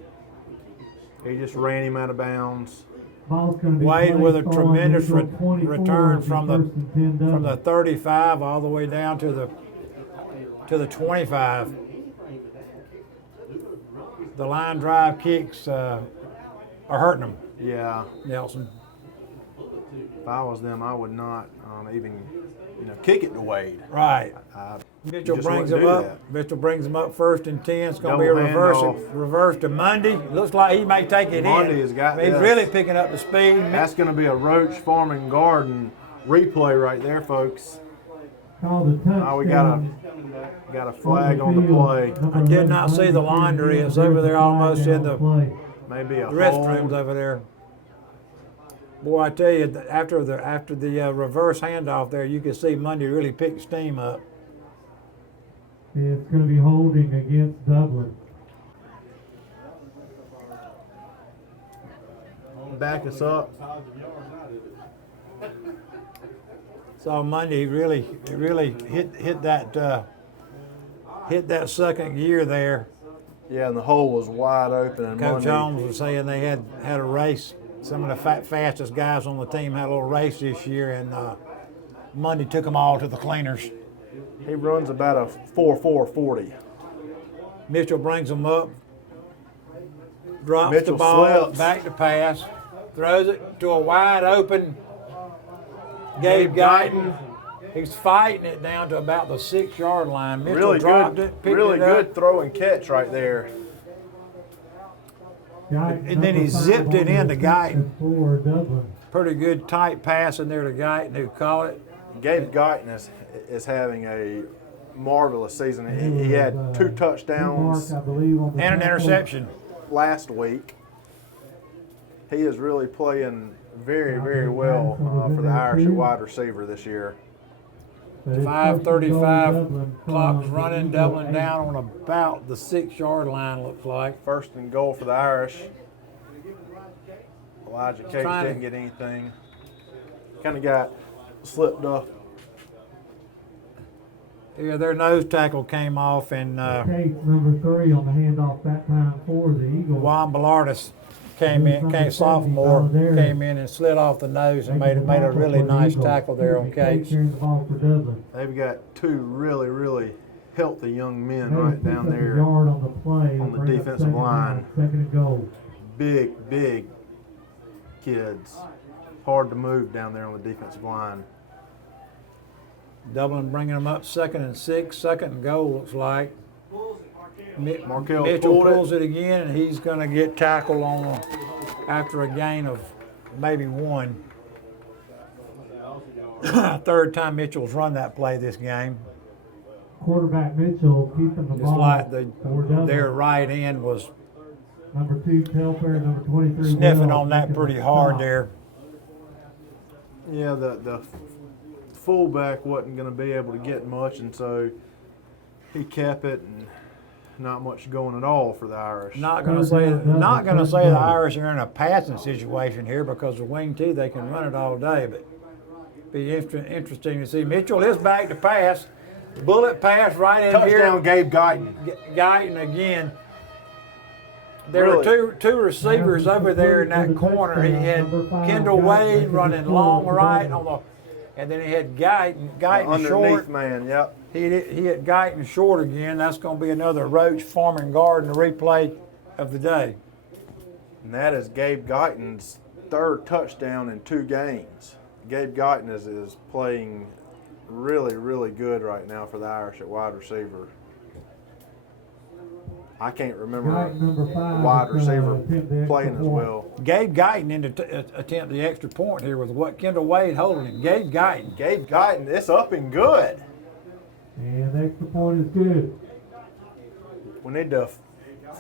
He just ran him out of bounds. Wade with a tremendous return from the 35 all the way down to the 25. The line drive kicks are hurting them. Yeah, Nelson. If I was them, I would not even kick it to Wade. Right. Mitchell brings him up. Mitchell brings him up 1st and 10. It's going to be a reverse to Mundy. Looks like he may take it Mundy in. Has got He's this. really picking up the speed. That's going to be a Roach Farm and Garden replay right there, folks. We got a flag on the play. I did not see the laundry. It's over there almost in the restrooms over there. Boy, I tell you, after the reverse handoff there, you could see Mundy really pick steam up. It's going to be holding against Dublin. Back us up. So Mundy really hit that second gear there. Yeah, and the hole was wide open. And Coach Jones was saying they had a race. Some of the fastest guys on the team had a little race this year, and Mundy took them all to the cleaners. He runs about a 4.40. Mitchell brings them up, drops Mitchell the ball, slips. back to pass, throws it to a wide open Gabe Guyton. He's fighting it down to about the 6-yard line. Mitchell Really dropped good, it, picked really it up. good throw and catch right there. And then he zipped it into Guyton. Pretty good tight pass in there to Guyton who caught it. Gabe Guyton is having a marvelous season. He had 2 touchdowns and an interception last week. He is really playing very, very well for the Irish at wide receiver this year. 5:35, clock's running, Dublin down on about the 6-yard line, looks like. 1st and goal for the Irish. Elijah Cates didn't get anything. Kind of got slipped up. Yeah, their nose tackle came off, and Cates, number 3 on the handoff that time for the Eagles. Juan Bellardis sophomore, came in and slid off the nose and made a really nice tackle there on Cates. They've got 2 really, really healthy young men right down there on the defensive line. 2nd and goal. Big kids. Hard to move down there on the defensive line. Dublin bringing them up 2nd and 6, 2nd and goal looks like. Markel Mitchell pulls it again, and he's going to get tackled after a gain of maybe one. Third time Mitchell's run that play this game. Quarterback Mitchell keeping the Just ball. like for Dublin. their right end was Number 2, Telfair, number 23. sniffing Will, on that making pretty the hard stop. there. Yeah, the fullback wasn't going to be able to get much, and so he kept it, and not much going at all for the Irish. Not going to say the Irish are in a passing situation here because the wing T they can run it all day, but be interesting to see. Mitchell is back to pass, bullet pass right in here. Touchdown, Gabe Guyton. Guyton again. There were two receivers over there in that corner. He had Kendall Wade running long right on the, and then he had Guyton short. Underneath man, yep. He had Guyton short again. That's going to be another Roach Farming Garden replay of the day. And that is Gabe Guyton's 3rd touchdown in 2 games. Gabe Guyton is playing really, really good right now for the Irish at wide receiver. I can't remember a wide receiver playing as well. Gabe Guyton in to attempt the extra point here with what Kendall Wade holding him. Gabe Guyton, it's up and good. And the extra point is good. We need to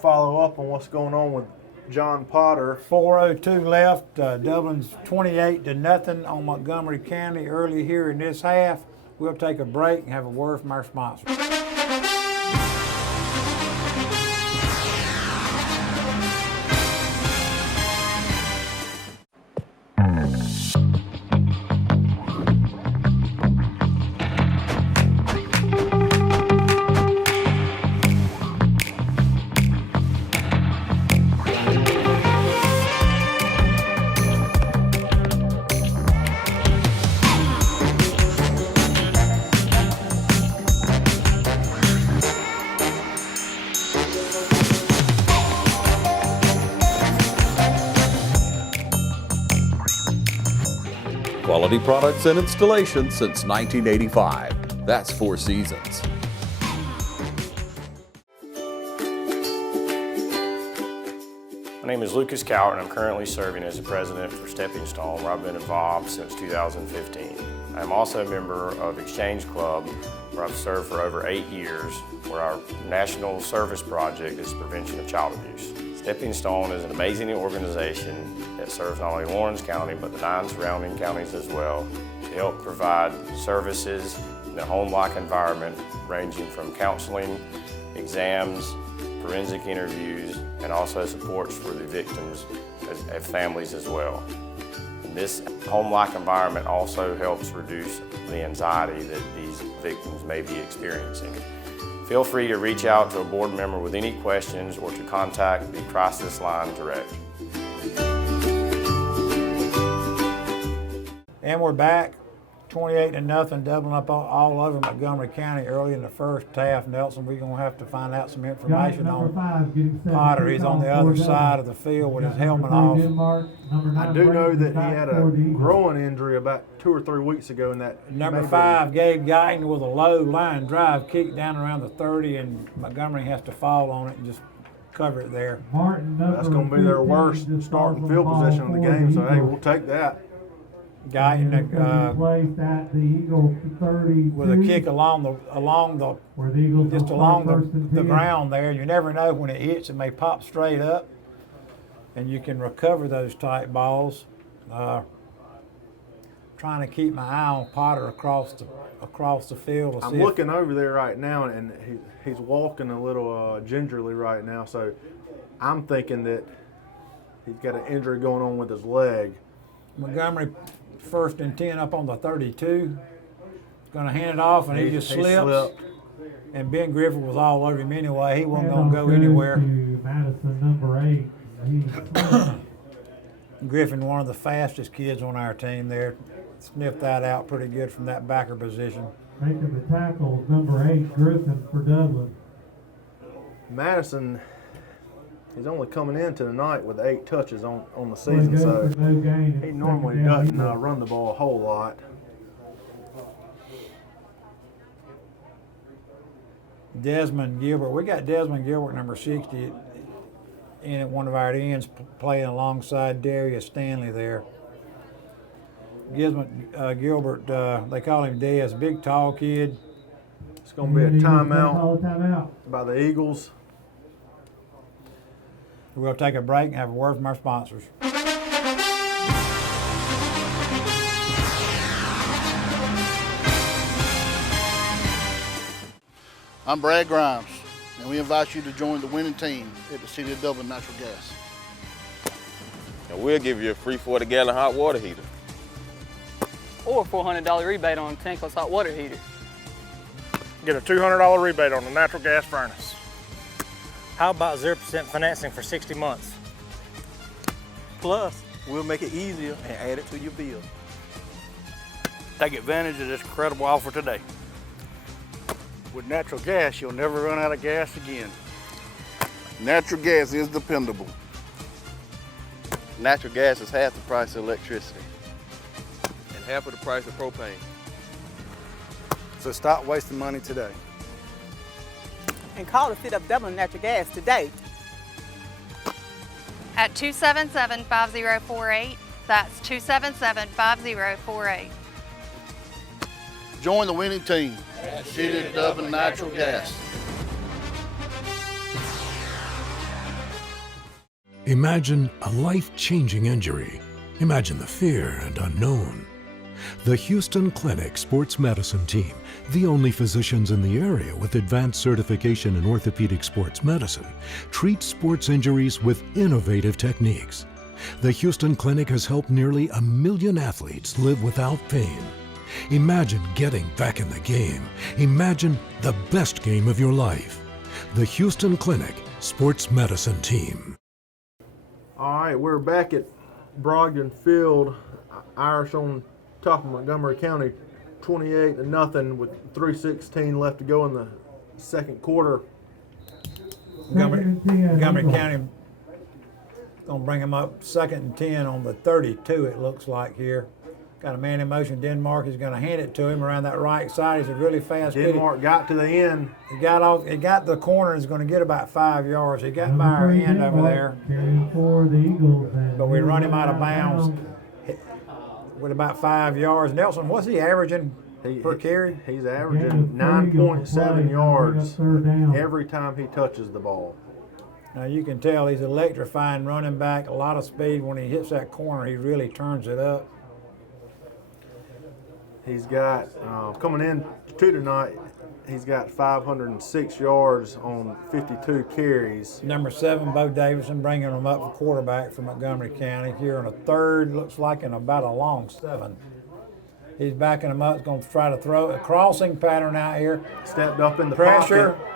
follow up on what's going on with John Potter. 4:02 left. Dublin's 28-0 on Montgomery County early here in this half. We'll take a break and have a word from our sponsor. Quality products and installations since 1985. That's 4 Seasons. My name is Lucas Cowart, and I'm currently serving as the president for Stepping Stone, where I've been involved since 2015. I'm also a member of Exchange Club, where I've served for over 8 years, where our national service project is prevention of child abuse. Stepping Stone is an amazing organization that serves not only Lawrence County, but the 9 surrounding counties as well, to help provide services in a home-like environment, ranging from counseling, exams, forensic interviews, and also supports for the victims and families as well. And this home-like environment also helps reduce the anxiety that these victims may be experiencing. Feel free to reach out to a board member with any questions or to contact the crisis line direct. And we're back, 28-0, doubling up all over Montgomery County early in the first half. Nelson, we're going to have to find out some information on Potter. He's on the other side of the field with his helmet off. I do know that he had a groin injury about 2 or 3 weeks ago, and that Number 5, Gabe Guyton with a low line drive kick down around the 30, and Montgomery has to fall on it and just cover it there. That's going to be their worst starting field position of the game, so hey, we'll take that. Guyton with a kick along the ground there. You never know when it hits; it may pop straight up, and you can recover those tight balls. Trying to keep my eye on Potter across the field. I'm looking over there right now, and he's walking a little gingerly right now. So I'm thinking that he's got an injury going on with his leg. Montgomery 1st and 10 up on the 32. Going to hand it off, and he just slips. And Ben Griffin was all over him anyway. He wasn't going to go anywhere. Madison, number 8. Griffin, one of the fastest kids on our team there, sniffed that out pretty good from that backer position. Making the tackle, number 8, Griffin for Dublin. Madison, he's only coming into tonight with 8 touches on the season, so he normally doesn't run the ball a whole lot. Desmond Gilbert, we got Desmond Gilbert, number 60, in at one of our ends, playing alongside Darius Stanley there. Gilbert, they call him Dez, big tall kid. It's going to be a Call a timeout timeout. by the Eagles. We'll take a break and have a word from our sponsors. I'm Brad Grimes, and we invite you to join the winning team at the City of Dublin Natural Gas. And we'll give you a free 40-gallon hot water heater. Or a $400 rebate on a tankless hot water heater. Get a $200 rebate on the natural gas furnace. How about 0% financing for 60 months? Plus, we'll make it easier and add it to your bill. Take advantage of this incredible offer today. With natural gas, you'll never run out of gas again. Natural gas is dependable. Natural gas is half the price of electricity. And half of the price of propane. So stop wasting money today. And call the City of Dublin Natural Gas today. At 277-5048. That's 277-5048. Join the winning team at City of Dublin Natural Gas. Imagine a life-changing injury. Imagine the fear and unknown. The Houston Clinic Sports Medicine Team, the only physicians in the area with advanced certification in orthopedic sports medicine, treats sports injuries with innovative techniques. The Houston Clinic has helped nearly 1 million athletes live without pain. Imagine getting back in the game. Imagine the best game of your life. The Houston Clinic Sports Medicine Team. All right, we're back at Brogdon Field. Irish on top of Montgomery County, 28-0 with 3:16 left to go in the second quarter. Montgomery County going to bring them up 2nd and 10 on the 32, it looks like here. Got a man in motion. Denmark is going to hand it to him around that right side. He's a really fast kid. Denmark got to the end. He got the corner and is going to get about 5 yards. He got by our end over there. For the Eagles. But we run him out of bounds with about 5 yards. Nelson, what's he averaging per carry? He's averaging 9.7 yards every time he touches the ball. Now you can tell he's electrifying running back, a lot of speed. When he hits that corner, he really turns it up. He's got, coming in to tonight, he's got 506 yards on 52 carries. Number 7, Bo Davison, bringing him up for quarterback for Montgomery County. Here in a third, looks like in about a long 7. He's backing him up, he's going to try to throw a crossing pattern out here. Stepped up in the pressure. pocket.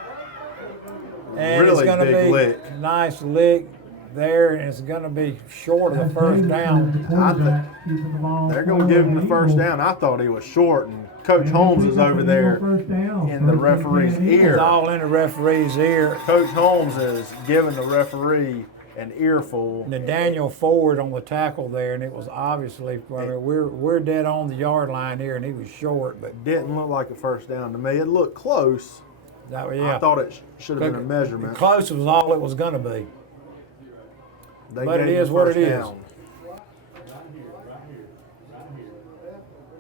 And really it's going to be lick. Nice lick there, and it's going to be short of the first down. They're going to give him the first down. I thought he was short, and Coach Holmes is over there in the referee's ear. It's all in the referee's ear. Coach Holmes is giving the referee an earful. And Daniel Ford on the tackle there, and it was obviously, I mean, we're dead on the yard line here, and he was short, but didn't look like a first down to me. It looked close. Yeah. I thought it should have been a measurement. Close was all it was going to be. But it is what it is. Down.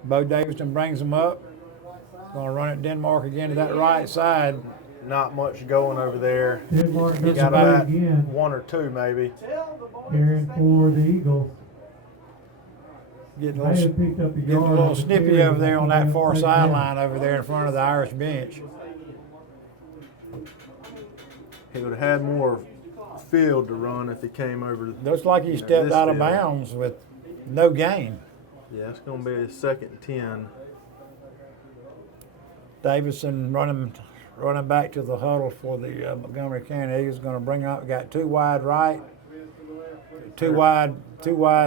Bo Davidson brings him up. Going to run it Denmark again to that right side. Not much going over there. Denmark He got about 1 or 2 maybe. Carrying for the Eagles. Getting a little snippy over there on that far sideline over there in front of the Irish bench. He would have had more field to run if he came over. Looks like he stepped out of bounds with no gain. Yeah, it's going to be a 2nd and 10. Davison running back to the huddle for the Montgomery County. He's going to bring up. Got 2 wide right, 2 wide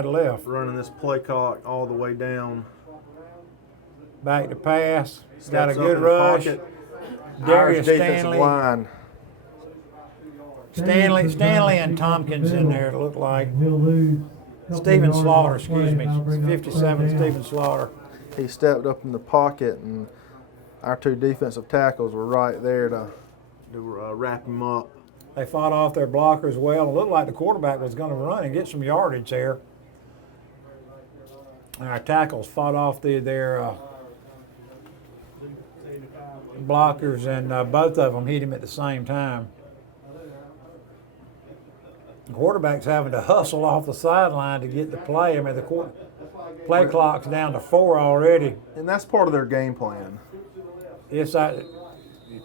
left. Running this play clock all the way down. Back to pass. Steps got a up good in the rush. pocket. Darius Irish defensive Stanley. line. Stanley and Tompkins in there, it looked like. Stephen Slaughter, excuse me. 57, Stephen Slaughter. He stepped up in the pocket, and our 2 defensive tackles were right there to wrap him up. They fought off their blockers well. It looked like the quarterback was going to run and get some yardage there. And our tackles fought off their blockers, and both of them hit him at the same time. The quarterback's having to hustle off the sideline to get the play. I mean, the play clock's down to 4 already. And that's part of their game plan. It's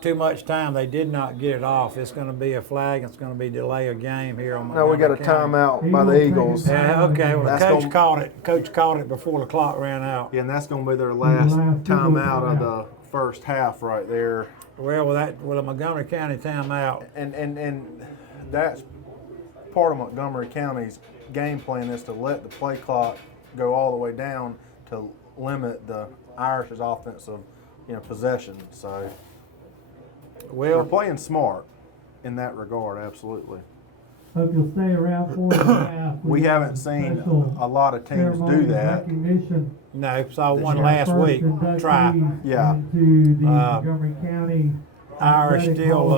too much time. They did not get it off. It's going to be a flag. It's going to be delay of game here on Now we got a timeout by the Eagles. Yeah, okay. Well, the coach called it. Coach called it before the clock ran out. Yeah, and that's going to be their last timeout of the first half right there. Well, with a Montgomery County timeout. And that's part of Montgomery County's game plan, is to let the play clock go all the way down to limit the Irish's offensive, possession. So they're playing smart in that regard, absolutely. Hope you'll stay around for the half. We haven't seen a lot of teams do that. No, saw one last week. Try. Yeah. To the Montgomery County Irish still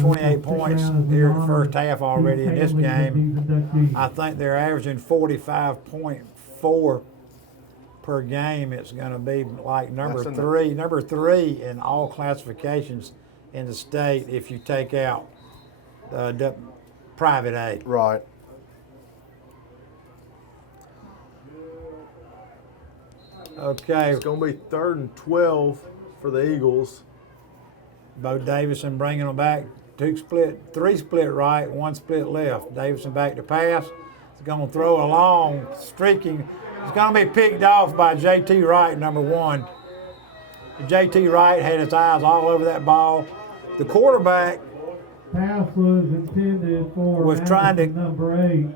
28 points here in the first half already in this game. I think they're averaging 45.4 per game. It's going to be like number three in all classifications in the state if you take out the private aid. Right. Okay. It's going to be 3rd and 12 for the Eagles. Bo Davison bringing them back. 3 split right, 1 split left. Davison back to pass. He's going to throw a long, streaking. It's going to be picked off by J.T. Wright, number 1. J.T. Wright had his eyes all over that ball. The quarterback pass was intended for number 8.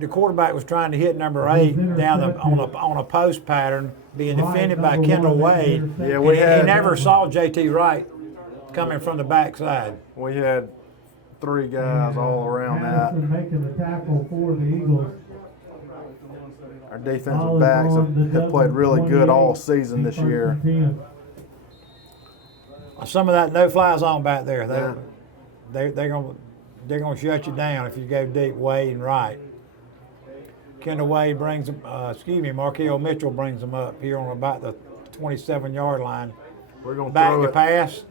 The quarterback was trying to hit number 8 down on a post pattern, being defended by Kendall Wade. Yeah, he never saw J.T. Wright coming from the backside. We had 3 guys all around that. Making the tackle for the Eagles. Our defensive backs have played really good all season this year. Some of that no-fly zone back there. They're gonna shut you down if you go deep. Wade and Wright. Kendall Wade brings them. Markel Mitchell brings them up here on about the 27-yard line. We're gonna back throw to it. Pass.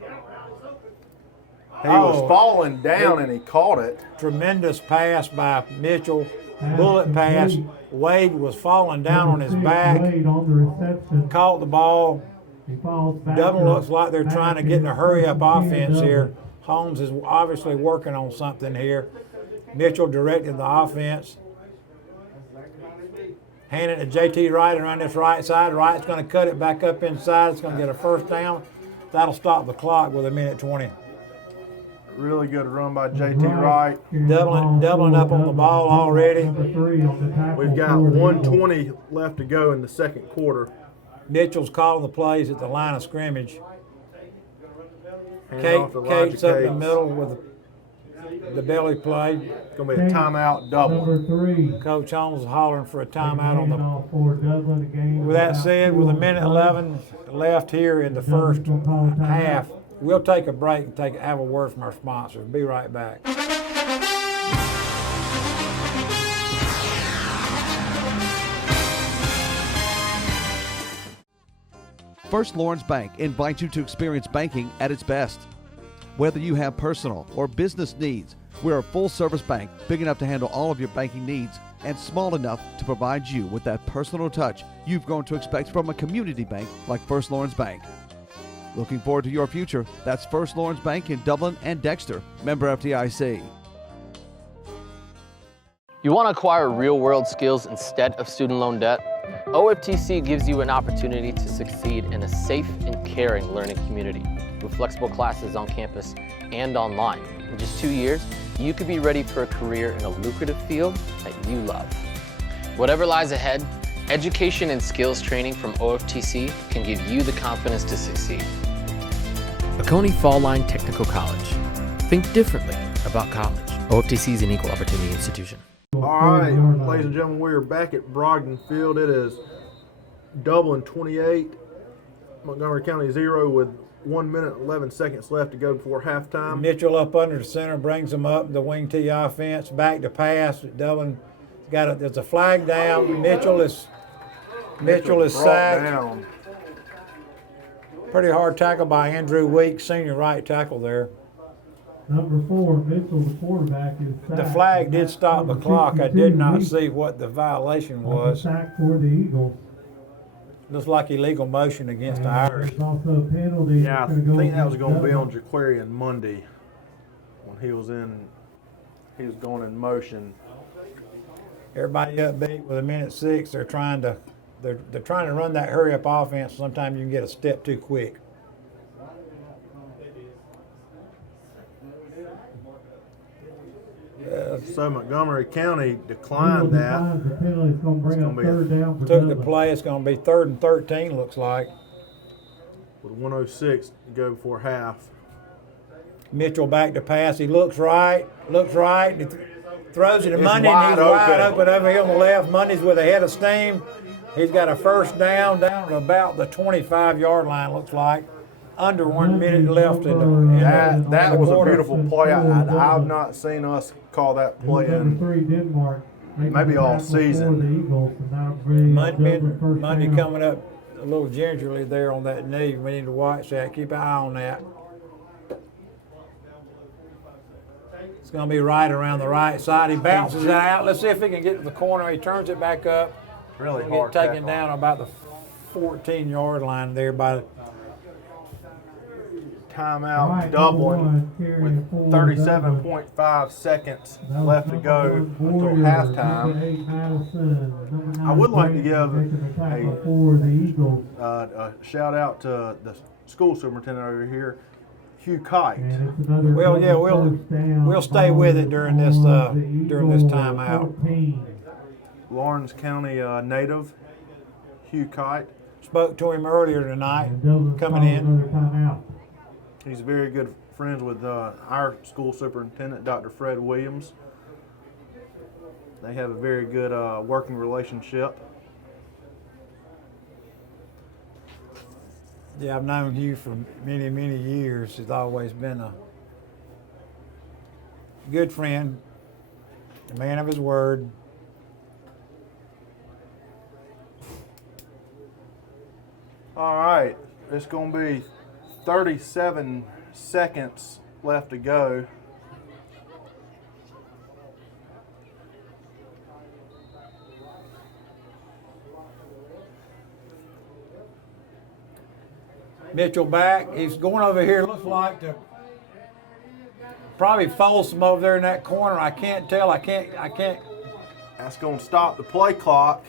He was falling down and he caught it. Tremendous pass by Mitchell. Bullet pass. Wade was falling down on his back. Caught the ball. Dublin looks like they're trying to get in a hurry-up offense here. Holmes is obviously working on something here. Mitchell directing the offense. Handing it to J.T. Wright around this right side. Wright's going to cut it back up inside. It's going to get a first down. That'll stop the clock with 1:20. Really good run by J.T. Wright. Doubling up on the ball already. We've got 1:20 left to go in the second quarter. Mitchell's calling the plays at the line of scrimmage. Kate's up in the middle with the belly play. It's going to be a timeout double. Coach Holmes is hollering for a timeout on the. With that said, with 1:11 left here in the first half, we'll take a break and have a word from our sponsors. Be right back. First Lawrence Bank invites you to experience banking at its best. Whether you have personal or business needs, we're a full-service bank big enough to handle all of your banking needs and small enough to provide you with that personal touch you've grown to expect from a community bank like First Lawrence Bank. Looking forward to your future? That's First Lawrence Bank in Dublin and Dexter, member FDIC. You want to acquire real-world skills instead of student loan debt? OFTC gives you an opportunity to succeed in a safe and caring learning community with flexible classes on campus and online. In just 2 years, you could be ready for a career in a lucrative field that you love. Whatever lies ahead, education and skills training from OFTC can give you the confidence to succeed. Oconee Fall Line Technical College. Think differently about college. OFTC is an equal opportunity institution. All right, ladies and gentlemen, we are back at Brogdon Field. It is Dublin 28, Montgomery County 0 with 1 minute 11 seconds left to go before halftime. Mitchell up under the center, brings them up, the wing T offense, back to pass. Dublin there's a flag down. Mitchell is Mitchell is brought sacked. down. Pretty hard tackle by Andrew Weeks, senior right tackle there. Number 4, Mitchell, the quarterback, is sacked. The flag did stop the clock. I did not see what the violation was. Sack for the Eagles. Looks like illegal motion against the Irish. There's also a penalty. Yeah, I think that was going to be on Jaquarian Monday when he was going in motion. Everybody upbeat with 1:06. They're trying to run that hurry up offense. Sometimes you can get a step too quick. So Montgomery County declined that. The penalty is going to bring up third down for Took the Dublin. play. It's going to be 3rd and 13. Looks like. With 1:06 to go before half. Mitchell back to pass. He looks right. He throws it to It's Monday, and he's wide wide open. open over here on the left. Money's with a head of steam. He's got a first down at about the 25-yard line, looks like. Under 1 minute left in the That was a quarter. beautiful play. I've not seen us call that play Number 3, in Denmark. maybe all season. Monday coming up a little gingerly there on that knee. We need to watch that. Keep an eye on that. It's going to be right around the right side. He bounces it out. Let's see if he can get to the corner. He turns it back up. Really He'll hard get taken tackle. down about the 14-yard line there by Timeout Right, Dublin carrying with forward 37.5 seconds left to go until Warriors, halftime. number 8, Madison, number 9, I would like to Brayton, give making the tackle for the Eagles. a shout out to the school superintendent over here, Hugh Kite. And it's another Well, yeah, first down we'll stay with it during this for the during this Eagles, timeout. 14. Lawrence County native, Hugh Kite. Spoke to him earlier tonight, And Dublin's coming calling in. another timeout. He's very good friends with our school superintendent, Dr. Fred Williams. They have a very good working relationship. Yeah, I've known Hugh for many, many years. He's always been a good friend, a man of his word. All right, it's going to be 37 seconds left to go. Mitchell back. He's going over here. Looks like to probably Folsom over there in that corner. I can't tell. I can't. That's going to stop the play clock.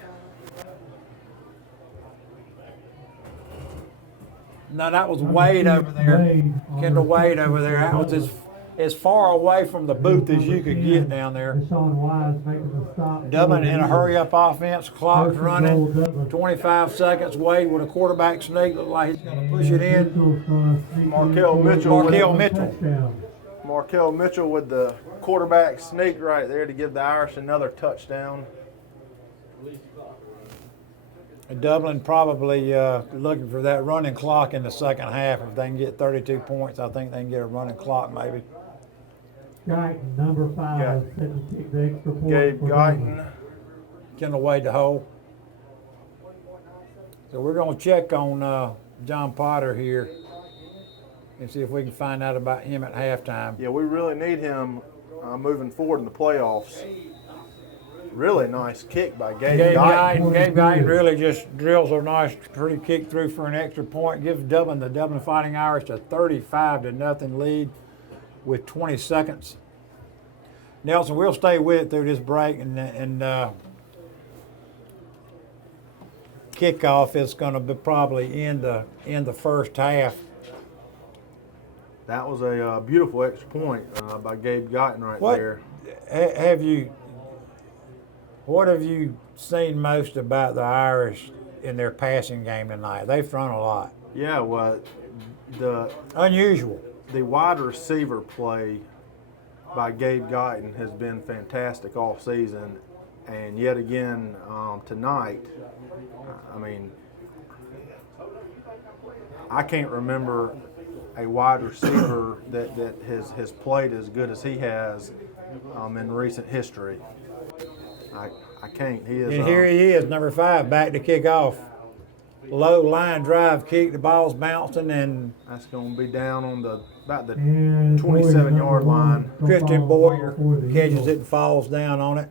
No, that was Wade over there. Kendall Wade over there. That was as far away from the booth as you could get down there. Deshaun Wise making the stop. Dublin in a hurry-up offense. Clock's running. 25 seconds. Wade with a quarterback sneak. Look like he's going to push it in. Markel Mitchell. Markel Mitchell with the quarterback sneak right there to give the Irish another touchdown. Dublin probably looking for that running clock in the second half. If they can get 32 points, I think they can get a running clock maybe. Guyton, number 5, set to kick the extra point. Gabe for Guyton. Kendall Wade the hole. So we're going to check on John Potter here and see if we can find out about him at halftime. Yeah, we really need him moving forward in the playoffs. Really nice kick by Gabe Guyton. Gabe Guyton really just drills a nice, pretty kick through for an extra point. Gives the Dublin Fighting Irish a 35-0 lead with 20 seconds. Nelson, we'll stay with it through this break, and kickoff is going to be probably in the first half. That was a beautiful extra point by Gabe Guyton right there. What have you seen most about the Irish in their passing game tonight? They've thrown a lot. Yeah, well, unusual. The wide receiver play by Gabe Guyton has been fantastic all season, and yet again tonight. I mean, I can't remember a wide receiver that has played as good as he has in recent history. I can't. He is. And here he is, number 5, back to kick off. Low line drive kick, the ball's bouncing, and that's going to be down on about the 27-yard line. Christian Boyer catches it and falls down on it.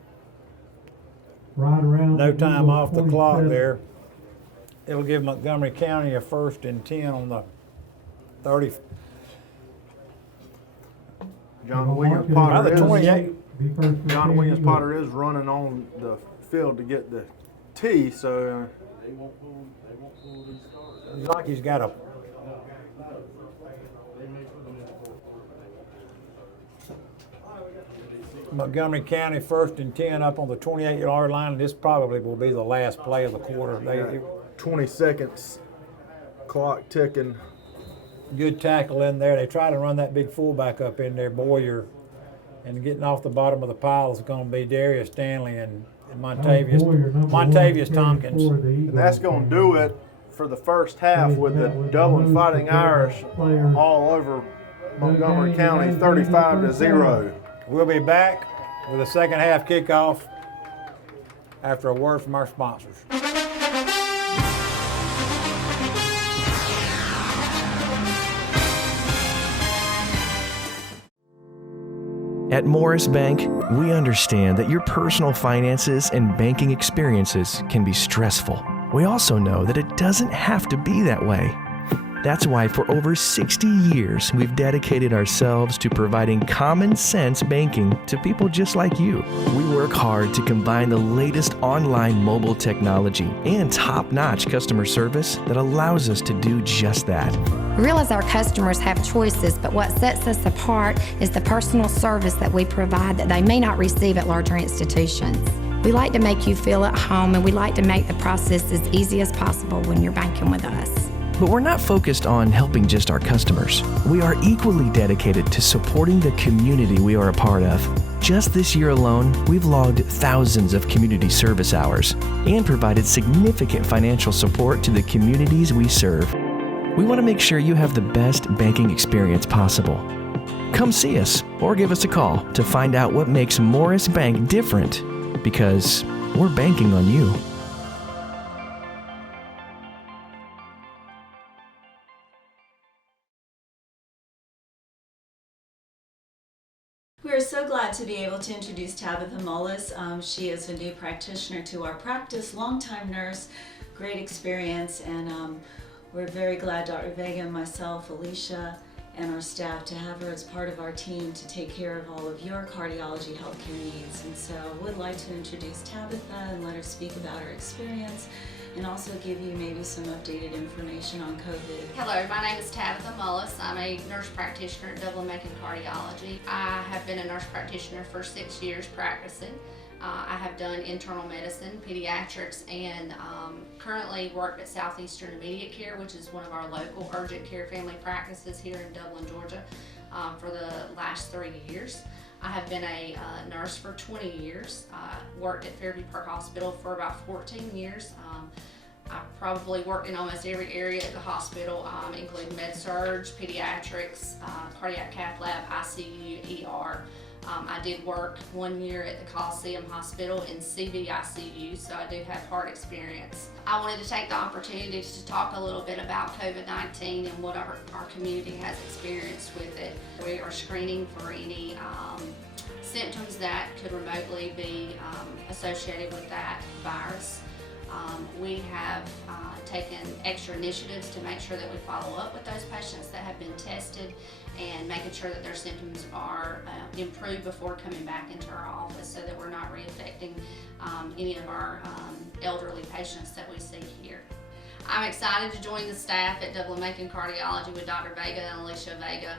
Right around. No time off the clock there. It'll give Montgomery County a 1st and 10 on the 30. John Williams Potter is running on the field to get the tee, so it's like he's got a Montgomery County 1st and 10 up on the 28-yard line. This probably will be the last play of the quarter. 20 seconds, clock ticking. Good tackle in there. They try to run that big fullback up in there, Boyer, and getting off the bottom of the pile is going to be Darius Stanley and Montavious Tompkins. And that's going to do it for the first half with the Dublin Fighting Irish all over Montgomery County, 35-0. We'll be back with a second half kickoff after a word from our sponsors. At Morris Bank, we understand that your personal finances and banking experiences can be stressful. We also know that it doesn't have to be that way. That's why for over 60 years, we've dedicated ourselves to providing common sense banking to people just like you. We work hard to combine the latest online mobile technology and top-notch customer service that allows us to do just that. We realize our customers have choices, but what sets us apart is the personal service that we provide that they may not receive at larger institutions. We like to make you feel at home, and we like to make the process as easy as possible when you're banking with us. But we're not focused on helping just our customers. We are equally dedicated to supporting the community we are a part of. Just this year alone, we've logged thousands of community service hours and provided significant financial support to the communities we serve. We want to make sure you have the best banking experience possible. Come see us or give us a call to find out what makes Morris Bank different, because we're banking on you. We are so glad to be able to introduce Tabitha Mullis. She is a new practitioner to our practice, longtime nurse, great experience, and we're very glad, Dr. Vega and myself, Alicia, and our staff to have her as part of our team to take care of all of your cardiology healthcare needs. And so I would like to introduce Tabitha and let her speak about her experience and also give you maybe some updated information on COVID. Hello, my name is Tabitha Mullis. I'm a nurse practitioner at Dublin Cardiology. I have been a nurse practitioner for 6 years practicing. I have done internal medicine, pediatrics, and currently work at Southeastern Immediate Care, which is one of our local urgent care family practices here in Dublin, Georgia, for the last 3 years. I have been a nurse for 20 years. Worked at Fairview Park Hospital for about 14 years. I probably worked in almost every area at the hospital, including med-surg, pediatrics, cardiac cath lab, ICU, ER. I did work 1 year at the Coliseum Hospital in CVICU, so I do have heart experience. I wanted to take the opportunity to talk a little bit about COVID-19 and what our community has experienced with it. We are screening for any symptoms that could remotely be associated with that virus. We have taken extra initiatives to make sure that we follow up with those patients that have been tested and making sure that their symptoms are improved before coming back into our office so that we're not reinfecting any of our elderly patients that we see here. I'm excited to join the staff at Dublin Cardiology with Dr. Vega and Alicia Vega.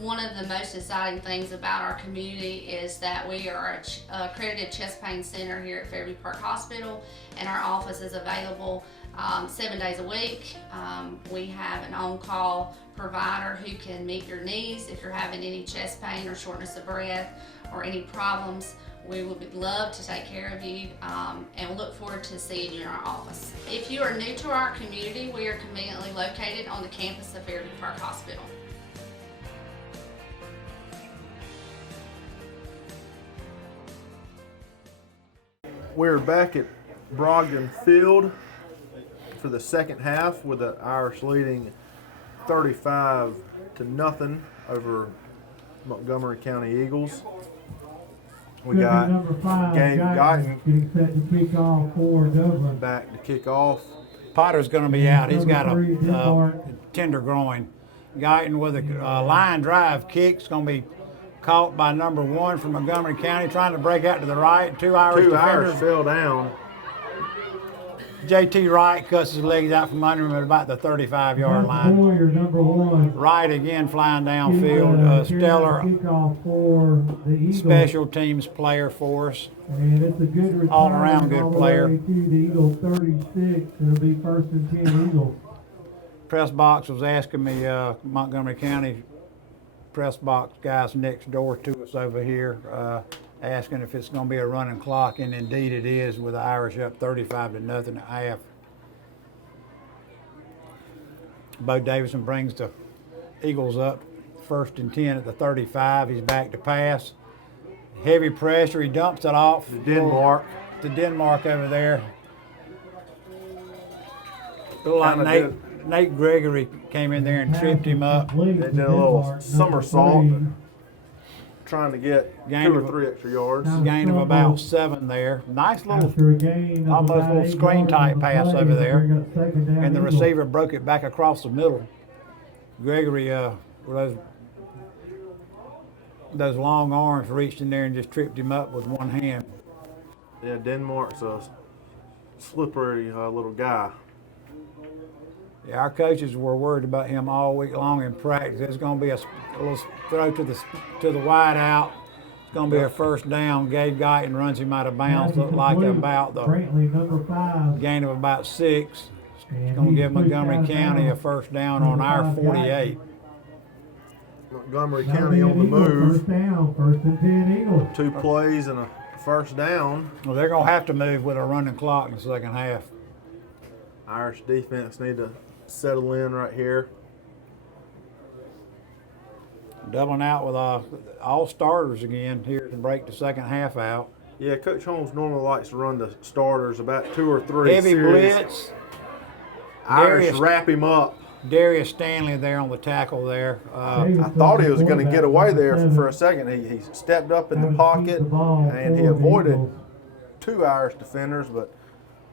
One of the most exciting things about our community is that we are an accredited chest pain center here at Fairview Park Hospital, and our office is available 7 days a week. We have an on-call provider who can meet your needs if you're having any chest pain or shortness of breath or any problems. We would love to take care of you and look forward to seeing you in our office. If you are new to our community, we are conveniently located on the campus of Fairview Park Hospital. We're back at Brogdon Field for the second half with the Irish leading 35-0 over Montgomery County Eagles. We got number 5, Gabe Guyton getting set to kick off for Dublin. back to kick off. Potter's going to be out. He's got Number 3, a Denmark. tender groin. Guyton with a line drive kick's going to be caught by number 1 from Montgomery County, trying to break out to the right. Two Irish defenders. fell down. JT Wright cuts his legs out from under him at about the 35-yard line. Boyer, number 1. Wright again flying downfield. Stellar Kickoff for the Eagles. special teams player for us. And it's a good return. All-around good all the player. way to the Eagles 36. It'll be 1st and 10 Eagles. Press box was asking me, Montgomery County press box guys next door to us over here, asking if it's going to be a running clock, and indeed it is, with the Irish up 35-0 at half. Bo Davison brings the Eagles up 1st and 10 at the 35. He's back to pass. Heavy pressure. He dumps it off To Denmark. to Denmark over there. Looked like Nate Gregory came in there and tripped him up. They did a little somersault, trying to get 2 or 3 extra yards. Gain of about 7 there. Nice little, After a gain of almost about little 8 screen yards type on the pass play, over it'll there. bring up 2nd down And the Eagles. receiver broke it back across the middle. Gregory, with those long arms, reached in there and just tripped him up with one hand. Yeah, Denmark's a slippery little guy. Yeah, our coaches were worried about him all week long in practice. There's going to be a little throw to the wide out. It's going to be a 1st down. Gabe Guyton runs him out of bounds. Looked like about the Brantley, number 5. gain of about 6. And It's going to he's give pushed Montgomery out of County a bounds. 1st down on our 48. Montgomery That'll County be on an the Eagle move. 1st down, 1st and 10 Eagles. 2 plays and a 1st down. Well, they're going to have to move with a running clock in the second half. Irish defense need to settle in right here. Doubling out with all starters again here to break the second half out. Yeah, Coach Holmes normally likes to run the starters about 2 or 3 Heavy series. blitz. Irish Darius- wrap him up. Darius Stanley there on the tackle there. I thought he was going to get away there for a second. He stepped up in the pocket and he avoided 2 Irish defenders, but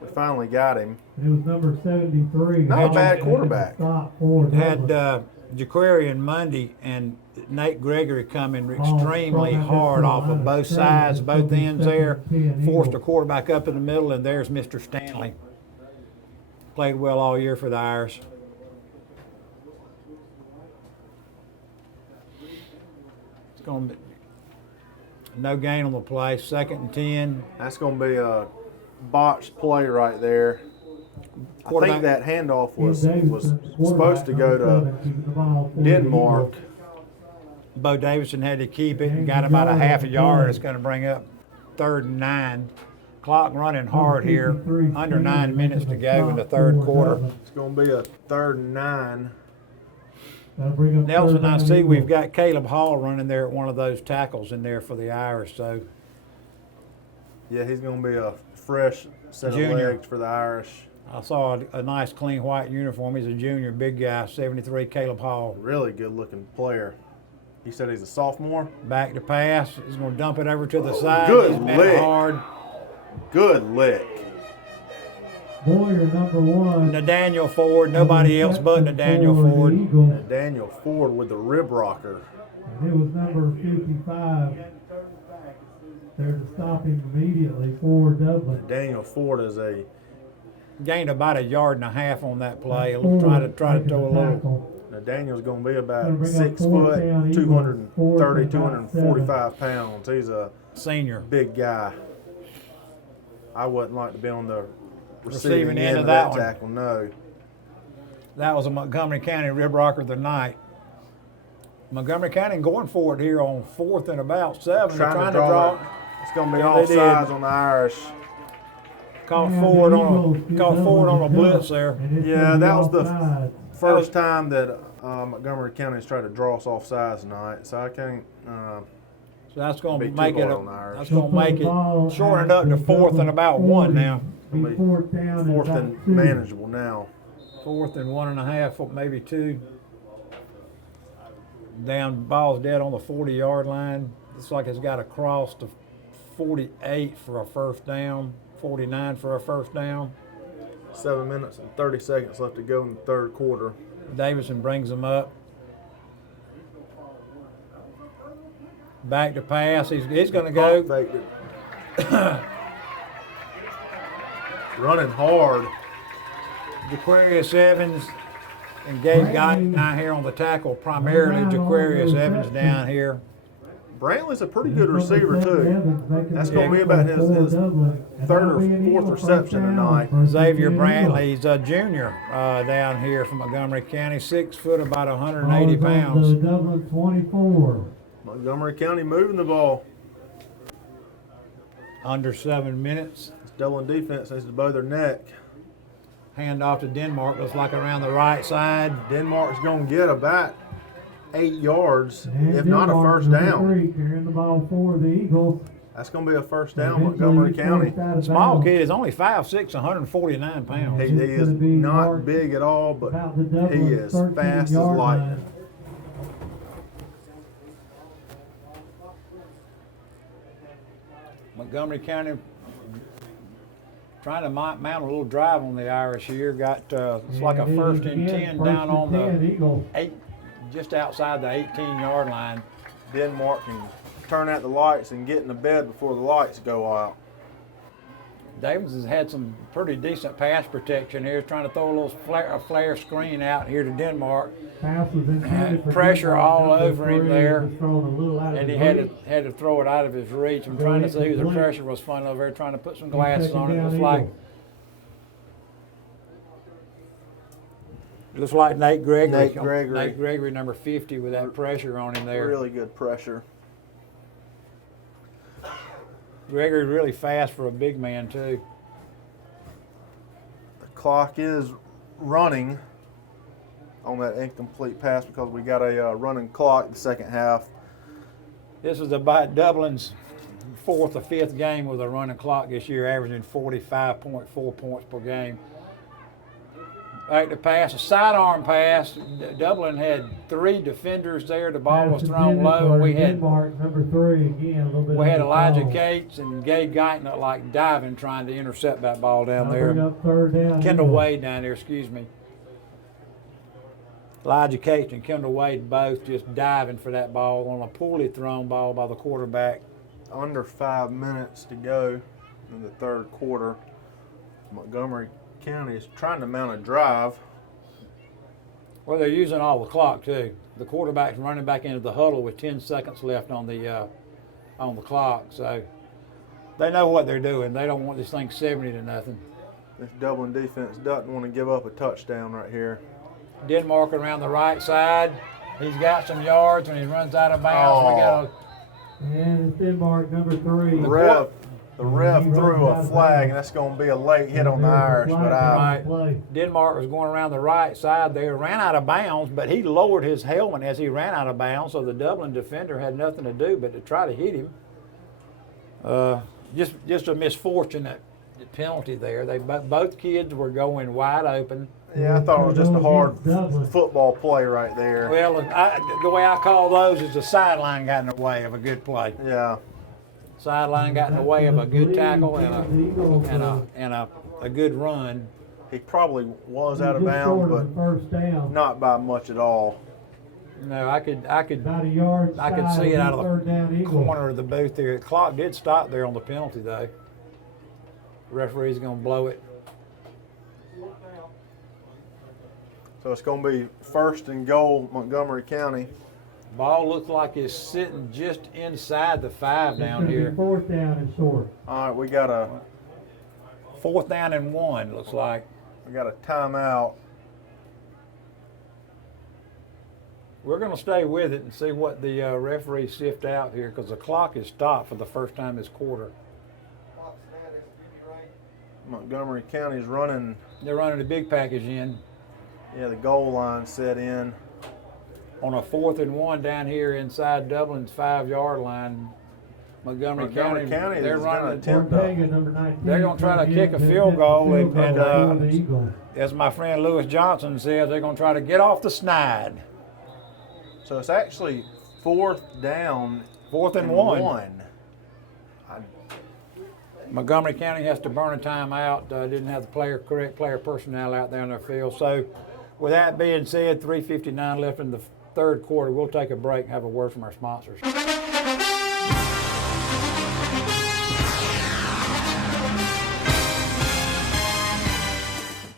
we finally got him. It was number 73. Not a bad quarterback. Stop for Had Dublin. Jaquarian Mundy and Nate Gregory coming extremely hard off of both sides, both ends there. Forced the quarterback up in the middle, and there's Mr. Stanley. Played well all year for the Irish. It's going to be no gain on the play. 2nd and 10. That's going to be a botched play right there. I think that handoff was supposed to go to Denmark. Bo Davison had to keep it and got about a half a yard. It's going to bring up 3rd and 9. Clock running hard here. Under 9 minutes to go in the 3rd quarter. It's going to be a 3rd and 9. Nelson, I see we've got Caleb Hall running there at one of those tackles in there for the Irish. So Yeah, he's going to be a fresh set of Junior. legs for the Irish. I saw a nice clean white uniform. He's a junior, big guy, 73, Caleb Hall. Really good looking player. He said he's a sophomore. Back to pass. He's going to dump it over to the side. Good He's been lick. hard. Good lick. Boyer, number 1. Nathaniel Ford. Nobody else but Nathaniel Ford. Daniel Ford with the rib rocker. And it was number 55 there to stop him immediately for Dublin. Daniel Ford is a Gained about 1.5 yards on that play. Try to throw a little. Now Daniel's going to be about Gonna bring up 6 4th foot, down, 230, Eagles, 245 pounds. He's a senior, big guy. I wouldn't like to be on the Receiving receiving end end of of that that one. tackle. No. That was a Montgomery County rib rocker of the night. Montgomery County going for it here on 4th and about 7. They're trying to draw. It's going to be Yeah, all they sides did. on the Irish. Caught Ford on a blitz there. Yeah, that was the first time that Montgomery County's tried to draw us off sides tonight, so I can't So that's going to Be too make it. hard on the Irish. That's going to make it shorten it up to 4th and about 1 now. Be fourth down. Fourth about and 2. manageable now. 4th and 1.5, maybe 2. Down, ball's dead on the 40-yard line. Looks like it's got to cross to 48 for a first down, 49 for a first down. 7 minutes and 30 seconds left to go in the third quarter. Davison brings them up. Back to pass. He's going to go. Faked it. Running hard. Jaquarius Evans and Gabe Guyton down here on the tackle, primarily Jaquarius Evans down here. Brantley's a pretty good receiver too. That's going to be about his third or fourth reception tonight. Xavier Brantley's a junior down here from Montgomery County, 6 foot, about 180 pounds. Dublin 24. Montgomery County moving the ball. Under 7 minutes. This Dublin defense needs to bow their neck. Hand off to Denmark, looks like around the right side. Denmark's going to get about 8 yards, And if not a Denmark, first number down. 3, carrying the ball for the Eagles. That's going to be a first down, Montgomery County. Small kid is only 5'6", 149 pounds. He is not big at all, but he is fast as lightning. Montgomery County trying to mount a little drive on the Irish here. Got it's like a 1st and 10 down on the 8, just outside the 18-yard line. Denmark can turn out the lights and get in the bed before the lights go out. Davis has had some pretty decent pass protection here. He's trying to throw a little flare screen out here to Denmark. Pressure all over him there, and he had to throw it out of his reach. I'm trying to see who the pressure was fun over there, trying to put some glasses on it. Looks like Nate Gregory. Nate Gregory, number 50, with that pressure on him there. Really good pressure. Gregory really fast for a big man too. The clock is running on that incomplete pass because we got a running clock the second half. This is about Dublin's 4th or 5th game with a running clock this year, averaging 45.4 points per game. Back to pass, a sidearm pass. Dublin had 3 defenders there. The ball was thrown low, and we had number 3 again. A little bit. We had Elijah Cates and Gabe Guyton like diving, trying to intercept that ball down there. Kendall Wade down there, excuse me. Elijah Cates and Kendall Wade both just diving for that ball on a poorly thrown ball by the quarterback. Under 5 minutes to go in the third quarter. Montgomery County is trying to mount a drive. Well, they're using all the clock too. The quarterback's running back into the huddle with 10 seconds left on the clock, so they know what they're doing. They don't want this thing 70 to nothing. This Dublin defense doesn't want to give up a touchdown right here. Denmark around the right side. He's got some yards when he runs out of bounds. And it's Denmark, number 3. The ref threw a flag, and that's going to be a late hit on the Irish. But Denmark was going around the right side there, ran out of bounds, but he lowered his helmet as he ran out of bounds, so the Dublin defender had nothing to do but to try to hit him. Just a misfortunate penalty there. Both kids were going wide open. Yeah, I thought it was just a hard football play right there. Well, the way I call those is the sideline got in the way of a good play. Yeah. Sideline got in the way of a good tackle and a good run. He probably was out of bounds, but not by much at all. No, I could see it out of the corner of the booth there. The clock did stop there on the penalty though. The referee's gonna blow it. So it's going to be 1st and goal, Montgomery County. Ball looks like it's sitting just inside the 5 down here. 4th down and short. All right, we got a 4th down and 1, looks like. We got a timeout. We're going to stay with it and see what the referees sift out here because the clock is stopped for the first time this quarter. Montgomery County's running. They're running the big package in. Yeah, the goal line set in. On a 4th and 1 down here inside Dublin's 5-yard line, Montgomery County they're is running. Ortega, number 19. They're going to try to coming kick in a to field attempt goal, the field and goal for the Eagles. as my friend Lewis Johnson says, they're going to try to get off the snide. So it's actually 4th down. 4th and 1. Montgomery County has to burn a timeout. Didn't have the correct player personnel out there on their field. So, with that being said, 3:59 left in the third quarter. We'll take a break and have a word from our sponsors.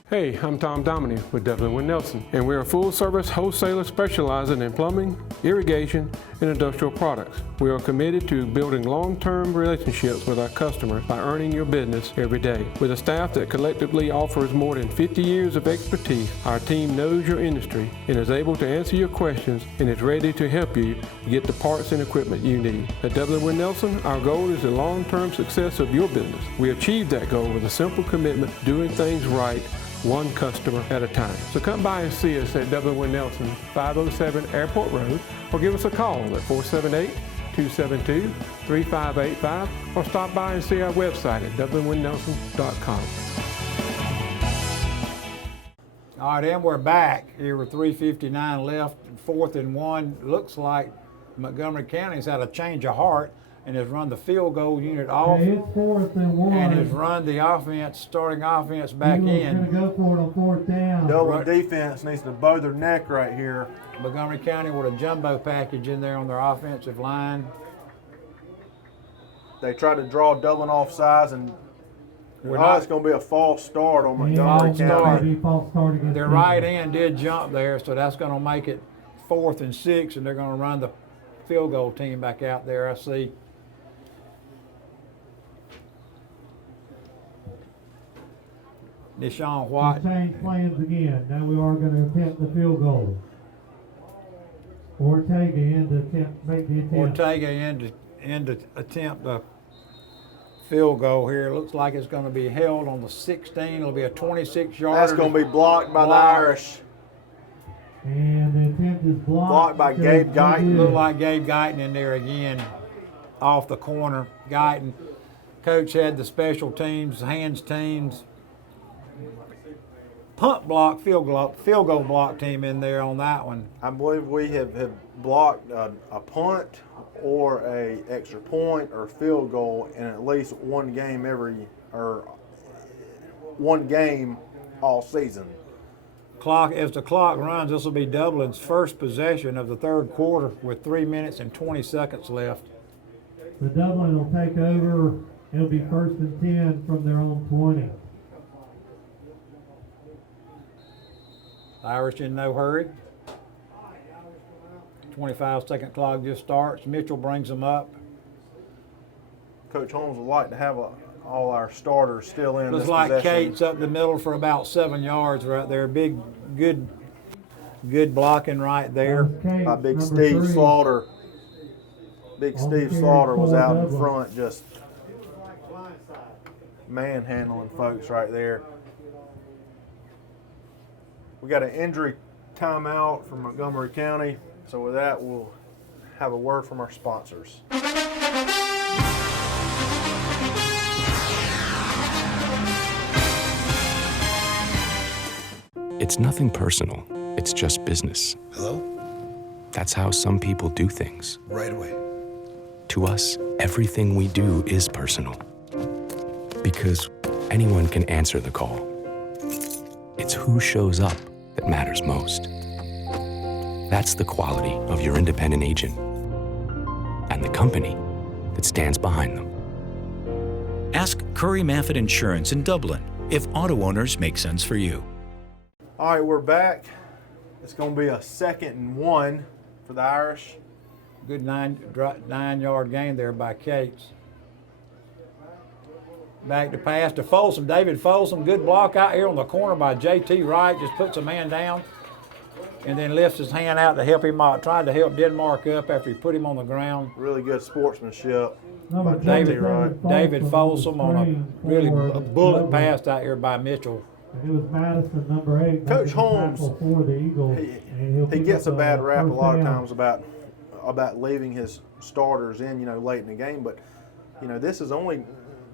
Hey, I'm Tom Dominy with Dublin Nelson, and we're a full-service wholesaler specializing in plumbing, irrigation, and industrial products. We are committed to building long-term relationships with our customers by earning your business every day. With a staff that collectively offers more than 50 years of expertise, our team knows your industry and is able to answer your questions and is ready to help you get the parts and equipment you need. At Dublin Nelson, our goal is the long-term success of your business. We achieve that goal with a simple commitment to doing things right, one customer at a time. So come by and see us at Dublin Nelson, 507 Airport Road, or give us a call at 478-272-3585, or stop by and see our website at dublinwinnnelson.com. All right, and we're back. Here with 3:59 left, 4th and 1. Looks like Montgomery County's had a change of heart and has run the field goal unit off. Okay, it's 4th and 1. And has run the starting offense back in. Going to go for it on 4th down. Dublin defense needs to bow their neck right here. Montgomery County with a jumbo package in there on their offensive line. They tried to draw Dublin off sides, and it's going to be a false start on Montgomery County. Their right end did jump there, so that's going to make it 4th and 6, and they're going to run the field goal team back out there. I see. Deshaun White. Change plans again. Now we are going to attempt the field goal. Ortega in to make the attempt. Ortega in to attempt the field goal here. Looks like it's going to be held on the 16. It'll be a 26-yarder. That's going to be blocked by the Irish. And the attempt is blocked by Gabe Guyton. Looked like Gabe Guyton in there again off the corner. Guyton. Coach had the special teams, hands teams, punt block, field goal block team in there on that one. I believe we have blocked a punt or a extra point or field goal in at least one game all season. As the clock runs, this will be Dublin's first possession of the third quarter with 3 minutes and 20 seconds left. The Dublin will take over. It'll be 1st and 10 from their own 20. Irish in no hurry. 25-second clock just starts. Mitchell brings them up. Coach Holmes would like to have all our starters still in. Looks like Kate's up the middle for about 7 yards right there. Big, good blocking right there. By Big Steve Slaughter. Big Steve Slaughter was out in front just manhandling folks right there. We got an injury timeout from Montgomery County. So with that, we'll have a word from our sponsors. It's nothing personal. It's just business. Hello? That's how some people do things. Right away. To us, everything we do is personal. Because anyone can answer the call. It's who shows up that matters most. That's the quality of your independent agent and the company that stands behind them. Ask Curry Maffett Insurance in Dublin if auto owners make sense for you. All right, we're back. It's going to be a 2nd and 1 for the Irish. Good 9-yard gain there by Cates. Back to pass to Folsom. David Folsom, good block out here on the corner by J.T. Wright. Just puts a man down and then lifts his hand out to help him out. Tried to help Denmark up after he put him on the ground. Really good sportsmanship by David Folsom on a really bullet pass out here by Mitchell. It was Madison, number 8. Coach Holmes, for the Eagles, he gets a bad rap a lot of times about leaving his starters in, late in the game. But you know, this is only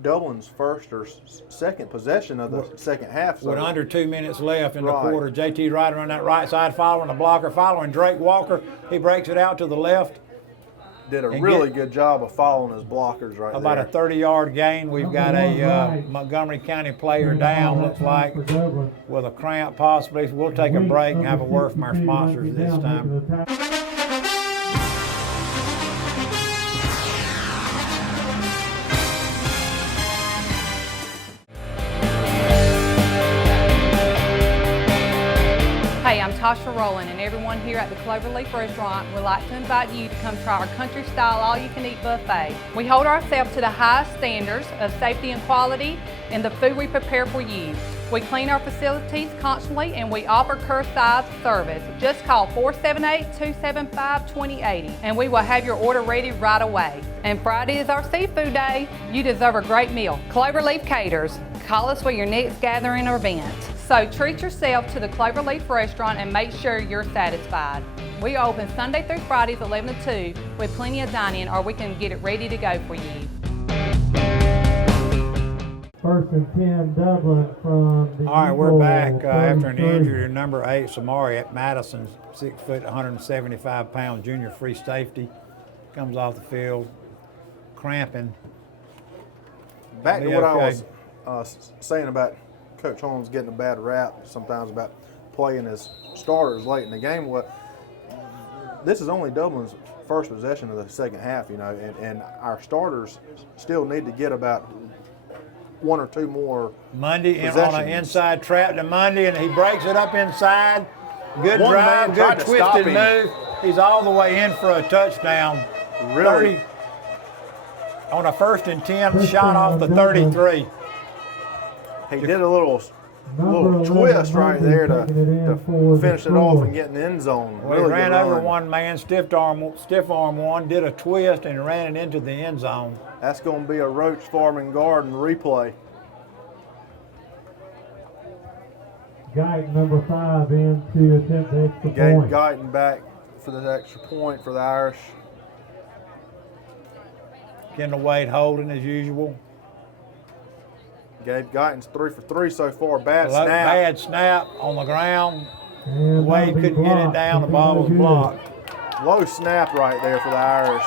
Dublin's first or second possession of the second half. So with under 2 minutes left in the quarter, JT Ryder on that right side, following the blocker, following Drake Walker. He breaks it out to the left. Did a really good job of following his blockers right about there. A 30-yard gain. We've got a Montgomery County player down, looks like, with a cramp possibly. So we'll take a break and have a word from our sponsors this time. Hey, I'm Tasha Rowland, and everyone here at the Cloverleaf Restaurant would like to invite you to come try our country-style all-you-can-eat buffet. We hold ourselves to the highest standards of safety and quality in the food we prepare for you. We clean our facilities constantly, and we offer curbside service. Just call 478-275-2080, and we will have your order ready right away. And Friday is our seafood day. You deserve a great meal. Cloverleaf Caters. Call us for your next gathering or event. So treat yourself to the Cloverleaf Restaurant and make sure you're satisfied. We are open Sunday through Fridays 11 to 2 with plenty of dining, or we can get it ready to go for you. First and 10, Dublin from the All right, we're back after an injury to number 8, Samari at Madison, 6 foot, 175 pound junior free safety. Comes off the field, cramping. Back to what I was saying about Coach Holmes getting a bad rap sometimes about playing his starters late in the game. This is only Dublin's first possession of the second half, you know, and our starters still need to get about 1 or 2 more Monday in on an inside trap to Monday, and he breaks it up inside. Good drive, good twisted move. He's all the way in for a touchdown. Really? 30, on a 1st and 10, shot off the 33. He did a little twist right there to finish it off and get in the end zone. Well, he ran over one man, stiff arm one, did a twist and ran it into the end zone. That's going to be a Roach Farm and Garden replay. Guyton, number 5, in to attempt the extra point. Guyton back for the extra point for the Irish. Kendall Wade holding as usual. Gabe Guyton's 3 for 3 so far. Bad snap. Bad snap on the ground. Wade couldn't get it down. The ball was blocked. Low snap right there for the Irish.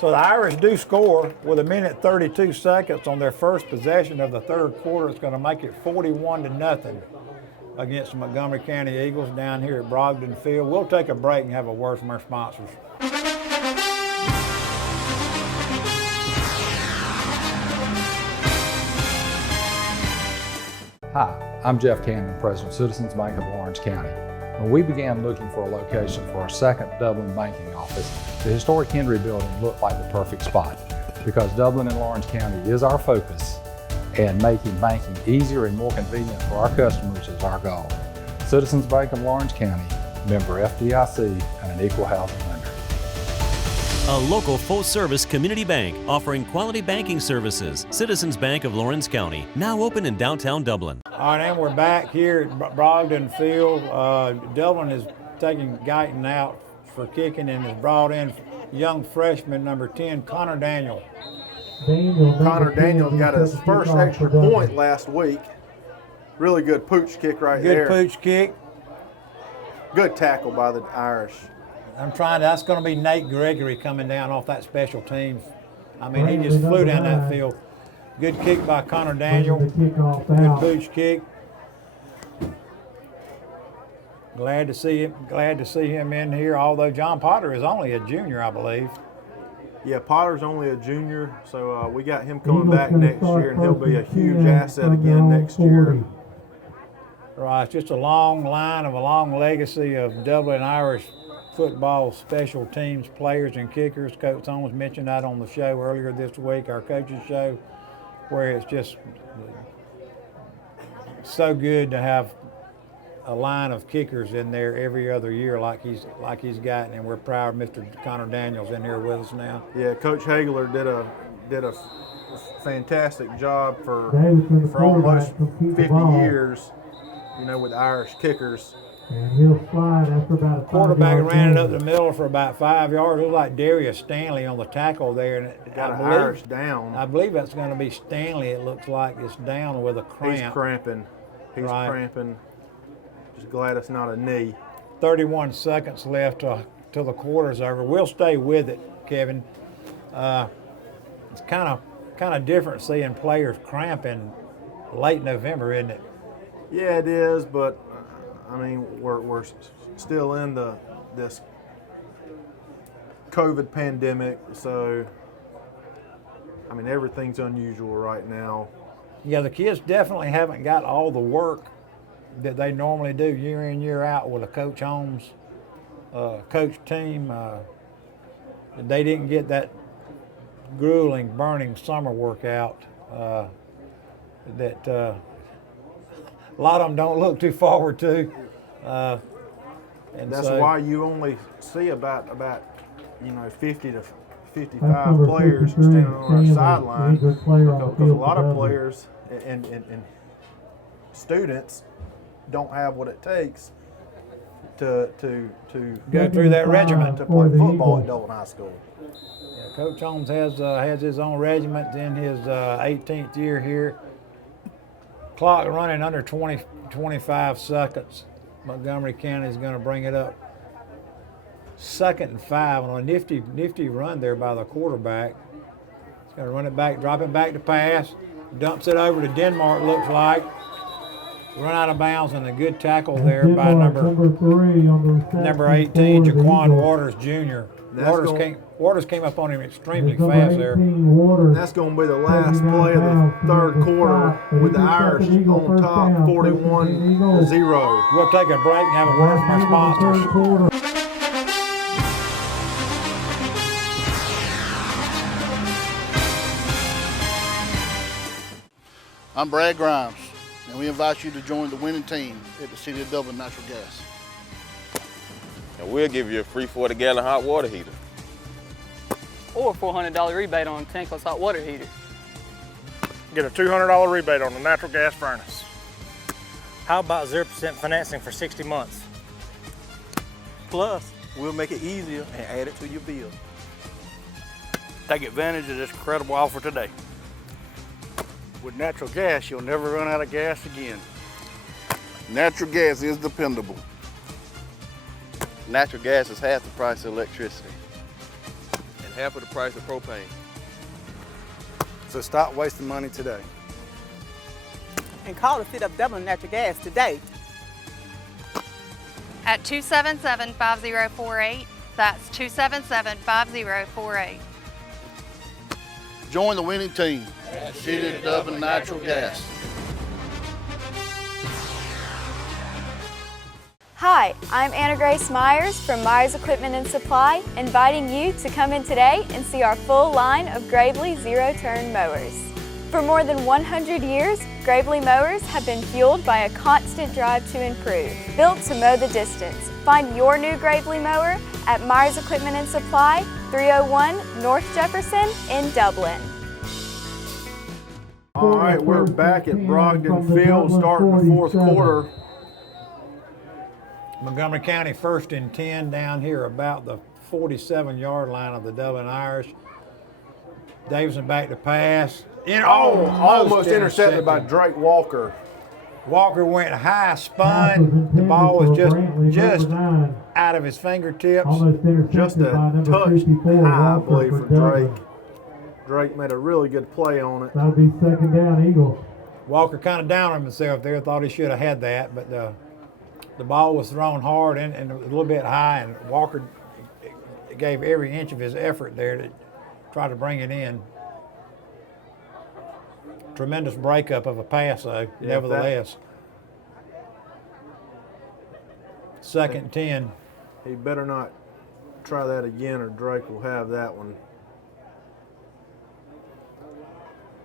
So the Irish do score with 1 minute 32 seconds on their first possession of the third quarter. It's going to make it 41-0 against the Montgomery County Eagles down here at Brogdon Field. We'll take a break and have a word from our sponsors. Hi, I'm Jeff Cannon, President of Citizens Bank of Lawrence County. When we began looking for a location for our second Dublin banking office, the historic Henry Building looked like the perfect spot because Dublin and Lawrence County is our focus, and making banking easier and more convenient for our customers is our goal. Citizens Bank of Lawrence County, member FDIC, and an equal housing lender. A local full-service community bank offering quality banking services. Citizens Bank of Lawrence County, now open in downtown Dublin. All right, and we're back here at Brogdon Field. Dublin is taking Guyton out for kicking and has brought in young freshman number 10, Connor Daniel. Connor Daniel got his first extra point last week. Really good pooch kick right there. Good pooch kick. Good tackle by the Irish. That's going to be Nate Gregory coming down off that special teams. I mean, he just flew down that field. Good kick by Connor Daniel. Good pooch kick. Glad to see him in here, although John Potter is only a junior, I believe. Yeah, Potter's only a junior, so we got him coming back next year, and he'll be a huge asset again next year. Right, it's just a long line of a long legacy of Dublin Irish football special teams players and kickers. Coach Holmes mentioned that on the show earlier this week, our coaches show, where it's just so good to have a line of kickers in there every other year like he's got, and we're proud Mr. Connor Daniels in here with us now. Yeah, Coach Hagler did a fantastic job for almost 50 years, you know, with Irish kickers. And he'll slide after about a 5 Quarterback yard ran it gain. up the middle for about 5 yards. It looked like Darius Stanley on the tackle there. And Got an Irish down. I believe that's going to be Stanley. It looks like it's down with a cramp. He's cramping. He's Right. cramping. Just glad it's not a knee. 31 seconds left till the quarter's over. We'll stay with it, Kevin. It's kind of different seeing players cramping late November, isn't it? Yeah, it is, but I mean, we're still in this COVID pandemic, so I mean, everything's unusual right now. Yeah, the kids definitely haven't got all the work that they normally do year in, year out with a Coach Holmes coach team. They didn't get that grueling, burning summer workout that a lot of them don't look too forward to. And that's so, why you only see about 50 to 55 players standing on our sideline, because a lot of players and students don't have what it takes to go through that regiment to play football at Dublin High School. Yeah, Coach Holmes has his own regiment in his 18th year here. Clock running under 25 seconds. Montgomery County is going to bring it up. 2nd and 5 on a nifty run there by the quarterback. He's going to run it back, drop it back to pass, dumps it over to Denmark, looks like. Run out of bounds, and a good tackle there by number 18, Jaquan Waters Jr. Waters came up on him extremely fast there. That's going to be the last play of the third quarter with the Irish on top, 41-0. We'll take a break and have a word from our sponsors. I'm Brad Grimes, and we invite you to join the winning team at the City of Dublin Natural Gas. And we'll give you a free 40-gallon hot water heater. Or a $400 rebate on a tankless hot water heater. Get a $200 rebate on the natural gas furnace. How about 0% financing for 60 months? Plus, we'll make it easier and add it to your bill. Take advantage of this incredible offer today. With natural gas, you'll never run out of gas again. Natural gas is dependable. Natural gas is half the price of electricity and half of the price of propane. So stop wasting money today. And call the City of Dublin Natural Gas today. At 277-5048. That's 277-5048. Join the winning team at City of Dublin Natural Gas. Hi, I'm Anna Grace Myers from Myers Equipment and Supply, inviting you to come in today and see our full line of Gravely zero-turn mowers. For more than 100 years, Gravely mowers have been fueled by a constant drive to improve, built to mow the distance. Find your new Gravely mower at Myers Equipment and Supply, 301 North Jefferson in Dublin. All right, we're back at Brogdon Field starting the fourth quarter. Montgomery County 1st and 10 down here about the 47-yard line of the Dublin Irish. Davison back to pass. Almost intercepted by Drake Walker. Walker went high, spun. The ball was just out of his fingertips. Just a touch high, I believe, for Drake. Drake made a really good play on it. That'll be 2nd down, Eagles. Walker kind of down on himself there. Thought he should have had that, but the ball was thrown hard and a little bit high, and Walker gave every inch of his effort there to try to bring it in. Tremendous breakup of a pass, though, nevertheless. 2nd and 10. He better not try that again, or Drake will have that one.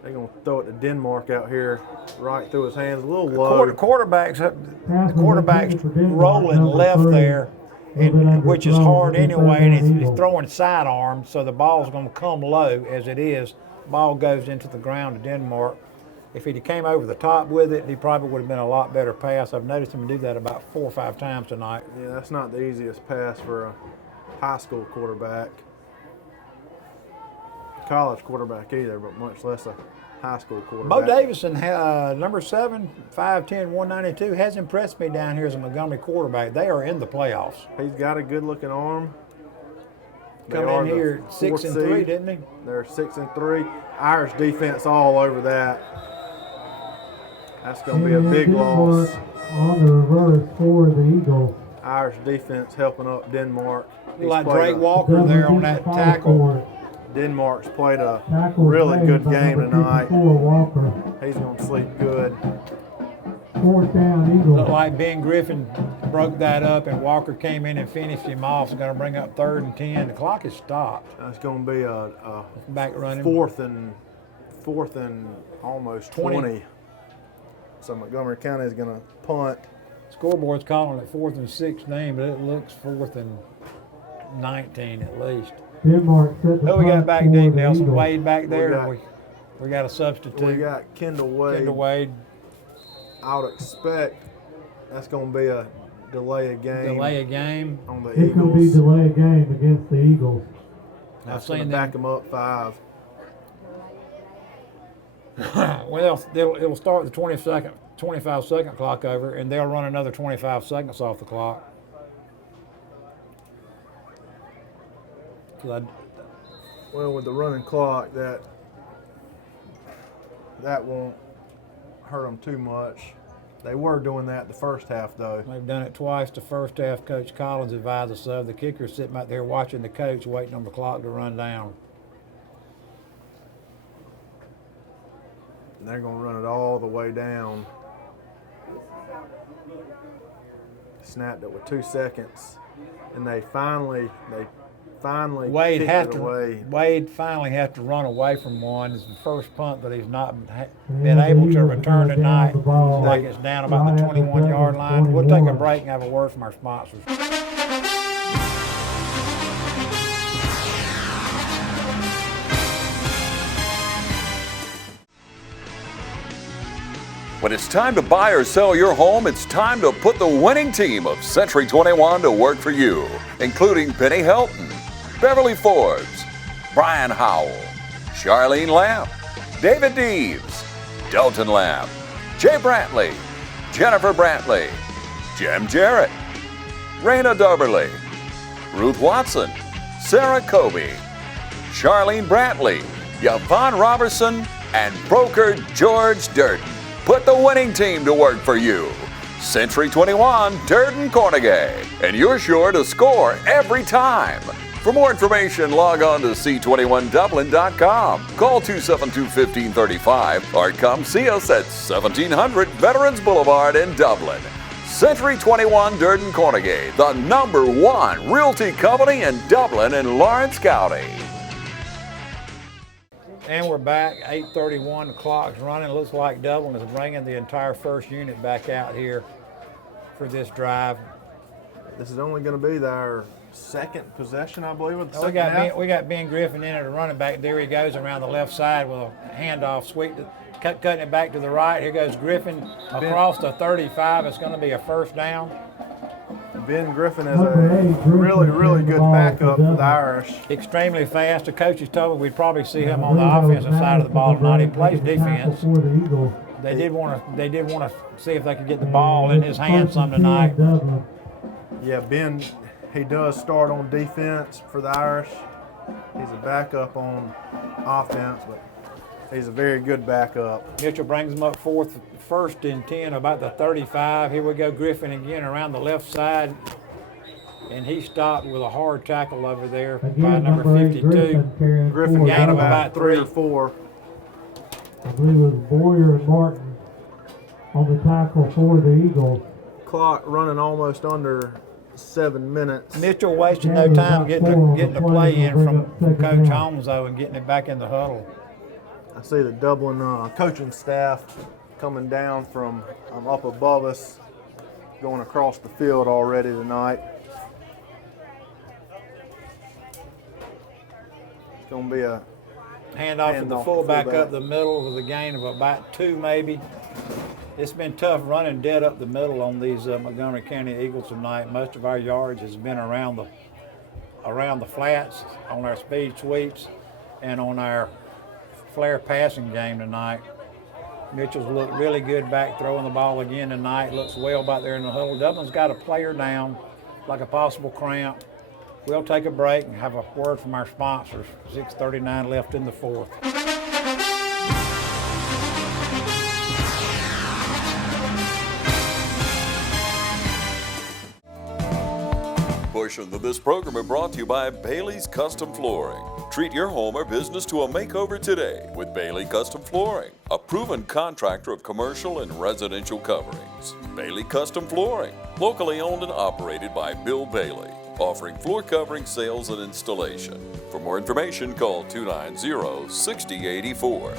They're going to throw it to Denmark out here, right through his hands, a little low. The quarterback's rolling left there, which is hard anyway, and he's throwing sidearm, so the ball's going to come low as it is. Ball goes into the ground to Denmark. If he'd came over the top with it, he probably would have been a lot better pass. I've noticed him do that about 4 or 5 times tonight. Yeah, that's not the easiest pass for a high school quarterback. College quarterback either, but much less a high school quarterback. Bo Davison, number 7, 5'10", 192, has impressed me down here as a Montgomery quarterback. They are in the playoffs. He's got a good-looking arm. Come in here 6-3, didn't he? They're 6-3. Irish defense all over that. That's going to be a big loss. On the reverse for the Eagles. Irish defense helping up Denmark. Like Drake Walker there on that tackle. Denmark's played a really good game tonight. He's going to sleep good. 4th down, Eagles. Looked like Ben Griffin broke that up and Walker came in and finished him off. It's going to bring up 3rd and 10. The clock is stopped. That's going to be a back running. 4th and almost 20. So Montgomery County is going to punt. Scoreboard's calling it 4th and 16, but it looks 4th and 19 at least. Denmark set the Who we got back deep, Nelson? Eagles. Wade back there? We got a substitute. We got Kendall Wade. Kendall Wade. I would expect that's going to be a delay of game. Delay of game. On the It Eagles. could be delay of game against the Eagles. I've seen seen back them up 5. Well, it'll start the 25-second clock over, and they'll run another 25 seconds off the clock. Well, with the running clock, that won't hurt them too much. They were doing that the first half, though. They've done it twice the first half. Coach Collins advised us of. The kicker's sitting back there watching the coach, waiting on the clock to run down. And they're going to run it all the way down. Snapped it with 2 seconds, and they finally Wade kicked has it to. away. Wade finally has to run away from one. It's the first punt, but he's not been able to return tonight. Like it's down about the 21-yard line. We'll take a break and have a word from our sponsors. When it's time to buy or sell your home, it's time to put the winning team of Century 21 to work for you, including Penny Helton, Beverly Forbes, Brian Howell, Charlene Lamb, David Deeves, Dalton Lamb, Jay Brantley, Jennifer Brantley, Jim Jarrett, Raina Dubberly, Ruth Watson, Sarah Kobe, Charlene Brantley, Yvonne Robertson, and broker George Durden. Put the winning team to work for you. Century 21, Durden Cornegay. And you're sure to score every time. For more information, log on to c21dublin.com. Call 272-1535 or come see us at 1700 Veterans Boulevard in Dublin. Century 21 Durden Cornegay, the #1 realty company in Dublin and Lawrence County. And we're back, 8:31, the clock's running. It looks like Dublin is bringing the entire first unit back out here for this drive. This is only going to be their second possession, I believe, of the We second half. got Ben Griffin in at a running back. There he goes around the left side with a handoff sweep, cutting it back to the right. Here goes Griffin across the 35. It's going to be a first down. Ben Griffin is a really, really good backup for the Irish. Extremely fast. The coaches told me we'd probably see him on the offensive side of the ball tonight. He plays defense. They did want to see if they could get the ball in his hands some tonight. Yeah, Ben, he does start on defense for the Irish. He's a backup on offense, but he's a very good backup. Mitchell brings him up first and 10, about the 35. Here we go, Griffin again around the left side. And he stopped with a hard tackle over there by number 52. Griffin gained him about 3 or 4. I believe it was Boyer and Martin on the tackle for the Eagles. Clock running almost under 7 minutes. Mitchell wasting no time getting the play in from Coach Holmes, though, and getting it back in the huddle. I see the Dublin coaching staff coming down from up above us, going across the field already tonight. It's going to be a Handoff from the fullback up the middle with a gain of about 2 maybe. It's been tough running dead up the middle on these Montgomery County Eagles tonight. Most of our yards has been around the flats on our speed sweeps and on our flare passing game tonight. Mitchell's looked really good back throwing the ball again tonight. Looks well back there in the huddle. Dublin's got a player down, like a possible cramp. We'll take a break and have a word from our sponsors. 6:39 left in the fourth. Portions of this program are brought to you by Bailey's Custom Flooring. Treat your home or business to a makeover today with Bailey Custom Flooring, a proven contractor of commercial and residential coverings. Bailey Custom Flooring, locally owned and operated by Bill Bailey, offering floor covering sales and installation. For more information, call 290-6084.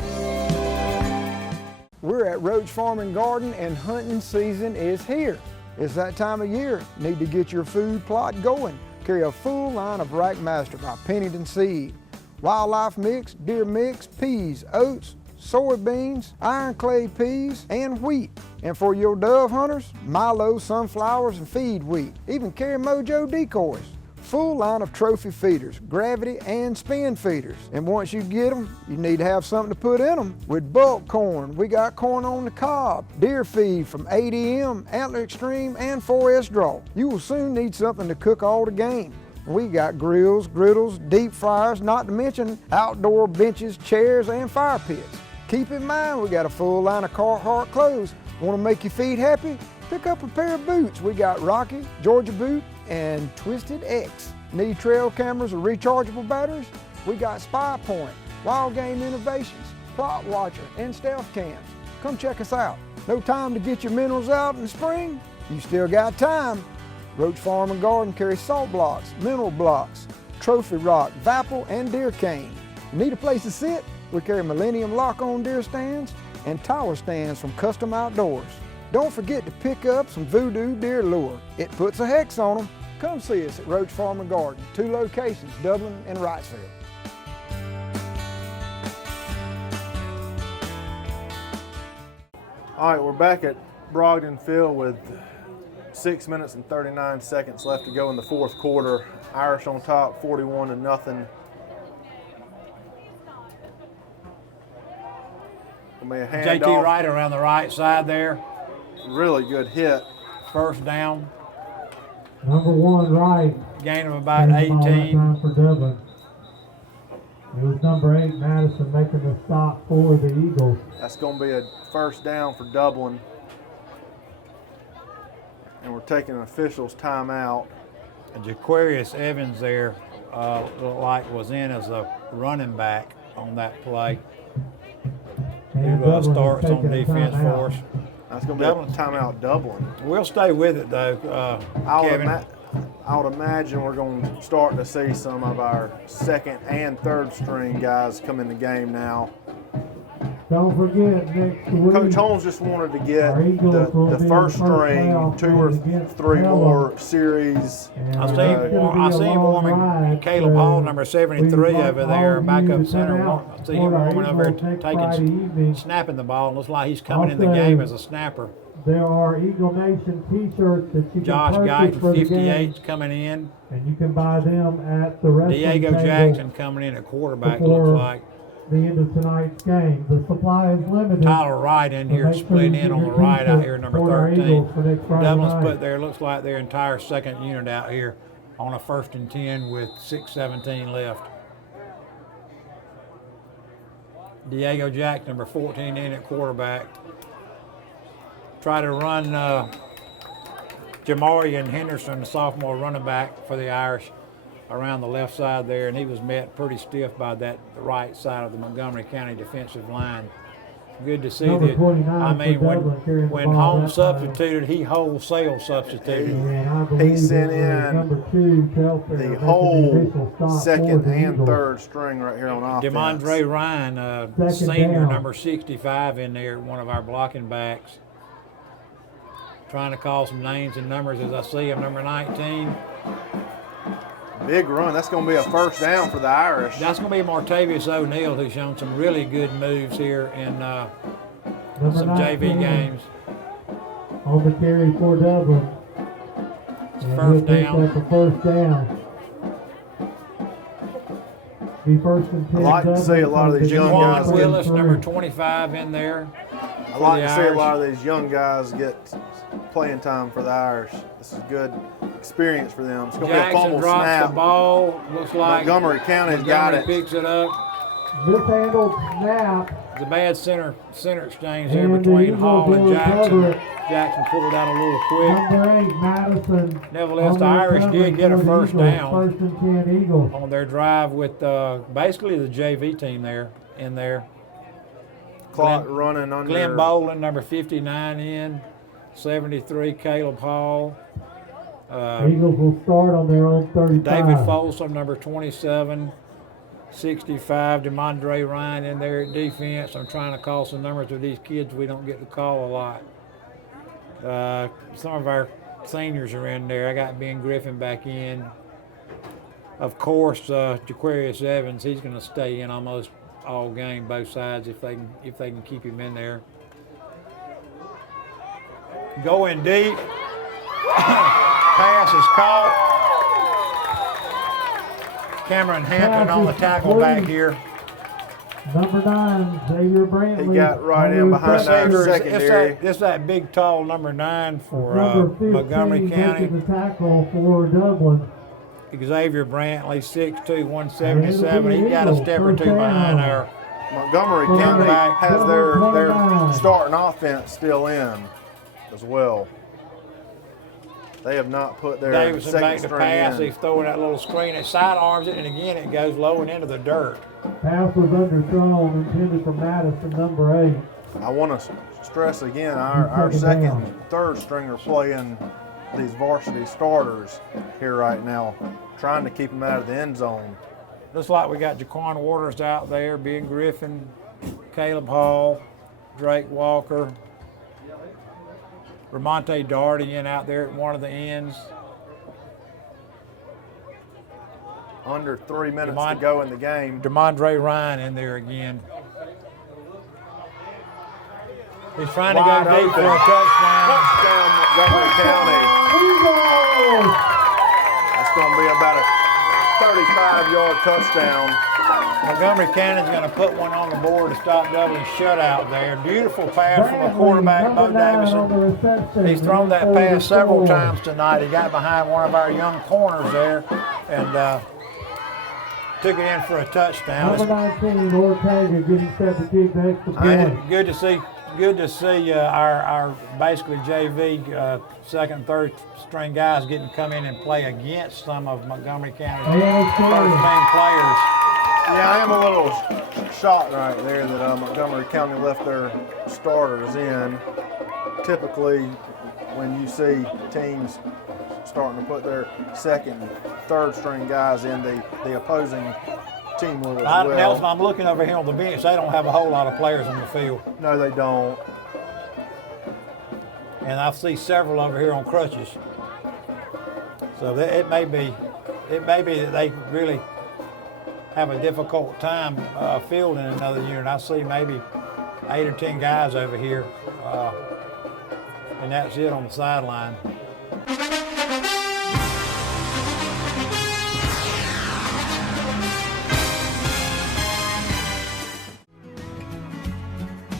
We're at Roach Farm and Garden, and hunting season is here. It's that time of year. Need to get your food plot going. Carry a full line of Rackmaster by Pennington Seed. Wildlife mix, deer mix, peas, oats, soybeans, iron clay peas, and wheat. And for your dove hunters, Milo, sunflowers, and feed wheat. Even carry Mojo decoys. Full line of trophy feeders, gravity and spin feeders. And once you get them, you need to have something to put in them. With bulk corn, we got corn on the cob, deer feed from ADM, Antler Extreme, and 4S Draw. You will soon need something to cook all the game. We got grills, griddles, deep fryers, not to mention outdoor benches, chairs, and fire pits. Keep in mind, we got a full line of Carhartt clothes. Want to make your feet happy? Pick up a pair of boots. We got Rocky, Georgia Boot, and Twisted X. Need trail cameras or rechargeable batteries? We got Spy Point, Wild Game Innovations, Plot Watcher, and Stealth Cams. Come check us out. No time to get your minerals out in the spring? You still got time. Roach Farm and Garden carries salt blocks, mineral blocks, trophy rock, Vapple, and deer cane. Need a place to sit? We carry Millennium lock-on deer stands and tower stands from Custom Outdoors. Don't forget to pick up some Voodoo deer lure. It puts a hex on them. Come see us at Roach Farm and Garden, 2 locations, Dublin and Wrightsville. All right, we're back at Brogdon Field with 6 minutes and 39 seconds left to go in the fourth quarter. Irish on top, 41-0. JT Wright around the right side there. Really good hit. First down. Number 1, Wright. Gain of about 18. For Dublin. It was number 8, Madison, making the stop for the Eagles. That's going to be a first down for Dublin. And we're taking an official's timeout. And Jaquarius Evans there looked like was in as a running back on that play. Who starts on defense for us. That's going to be a timeout Dublin. We'll stay with it, though, Kevin. I would imagine we're going to start to see some of our second and third string guys come in the game now. Don't forget, next week, Coach Holmes just wanted to get the first string 2 or 3 more series. I see him warming Caleb Hall, number 73 over there, backup center. I see him warming over there, snapping the ball. Looks like he's coming in the game as a snapper. There are Eagle Nation T-shirts that you Josh can purchase Guyton, for the 58 game, coming in. and you can buy them at the wrestling Diego table Jackson coming in at quarterback, before looks like. the end of tonight's game. The supply is limited. Tyler Wright in here, split in on the right out here, number 13. Dublin's put their, looks like their entire second unit out here on a 1st and 10 with 6:17 left. Diego Jackson, number 14 in at quarterback. Try to run Jamarian Henderson, the sophomore running back for the Irish, around the left side there, and he was met pretty stiff by that right side of the Montgomery County defensive line. Good to see that. I mean, when Holmes substituted, he wholesale substituted. He sent in the whole second and third string right here on offense. DeMondre Ryan, senior, number 65 in there, one of our blocking backs. Trying to call some names and numbers as I see him. Number 19, Big run. That's going to be a first down for the Irish. That's going to be Martavius O'Neal, who's shown some really good moves here in some JV games. On the carry for Dublin. First down. The first down. Be first and 10. I like to see a lot of these young guys. Willis, number 25, in there. I like to see a lot of these young guys get playing time for the Irish. This is good experience for them. It's going to be a fumble drops snap. The ball. Looks like Montgomery County's got it. Picks it up. Mishandled snap. It's a bad center exchange there between Hall and Jackson. Jackson pulled it out a little quick. Number 8, Madison. Nevertheless, the Irish did get a first down. First and 10 Eagles. On their drive with basically the JV team there in there. Clock running under. Glenn Boland, number 59 in. 73, Caleb Hall. Eagles will start on their own 35. David Folsom, number 27. 65, DeMondre Ryan in there at defense. I'm trying to call some numbers of these kids we don't get to call a lot. Some of our seniors are in there. I got Ben Griffin back in. Of course, Jaquarius Evans, he's going to stay in almost all game, both sides, if they can keep him in there. Going deep. Pass is caught. Cameron Hampton on the tackle back here. Number 9, Xavier Brantley. He got right in behind our secondary. It's that big, tall number 9 for Montgomery County. The tackle for Dublin. Xavier Brantley, 6'2", 177. He got a step or two behind our Montgomery County has their starting offense still in as well. They have not put their Davidson second makes the string pass. in. He's throwing that little screen. It sidearms it, and again, it goes low and into the dirt. Pass was underthrown, intended for Madison, number 8. I want to stress again, our second, third stringer playing these varsity starters here right now, trying to keep them out of the end zone. Looks like we got Jaquan Waters out there, Ben Griffin, Caleb Hall, Drake Walker, Ramonte Darty in out there at one of the ends. Under 3 minutes to go in the game. DeMondre Ryan in there again. He's trying to go deep for a touchdown. Touchdown, Montgomery County. That's going to be about a 35-yard touchdown. Montgomery County's going to put one on the board to stop Dublin's shutout there. Beautiful pass from the quarterback, Bo Davison. He's thrown that pass several times tonight. He got behind one of our young corners there and took it in for a touchdown. Number 19, Ortega getting set to kick the extra point. Good to see our basically JV second, third string guys getting to come in and play against some of Montgomery County's first-team players. Yeah, I am a little shocked right there that Montgomery County left their starters in. Typically, when you see teams starting to put their second, third string guys in, the opposing team will as well. Nelson, I'm looking over here on the bench. They don't have a whole lot of players on the field. No, they don't. And I see several over here on crutches. So it may be that they really have a difficult time fielding another unit. I see maybe 8 or 10 guys over here, and that's it on the sideline.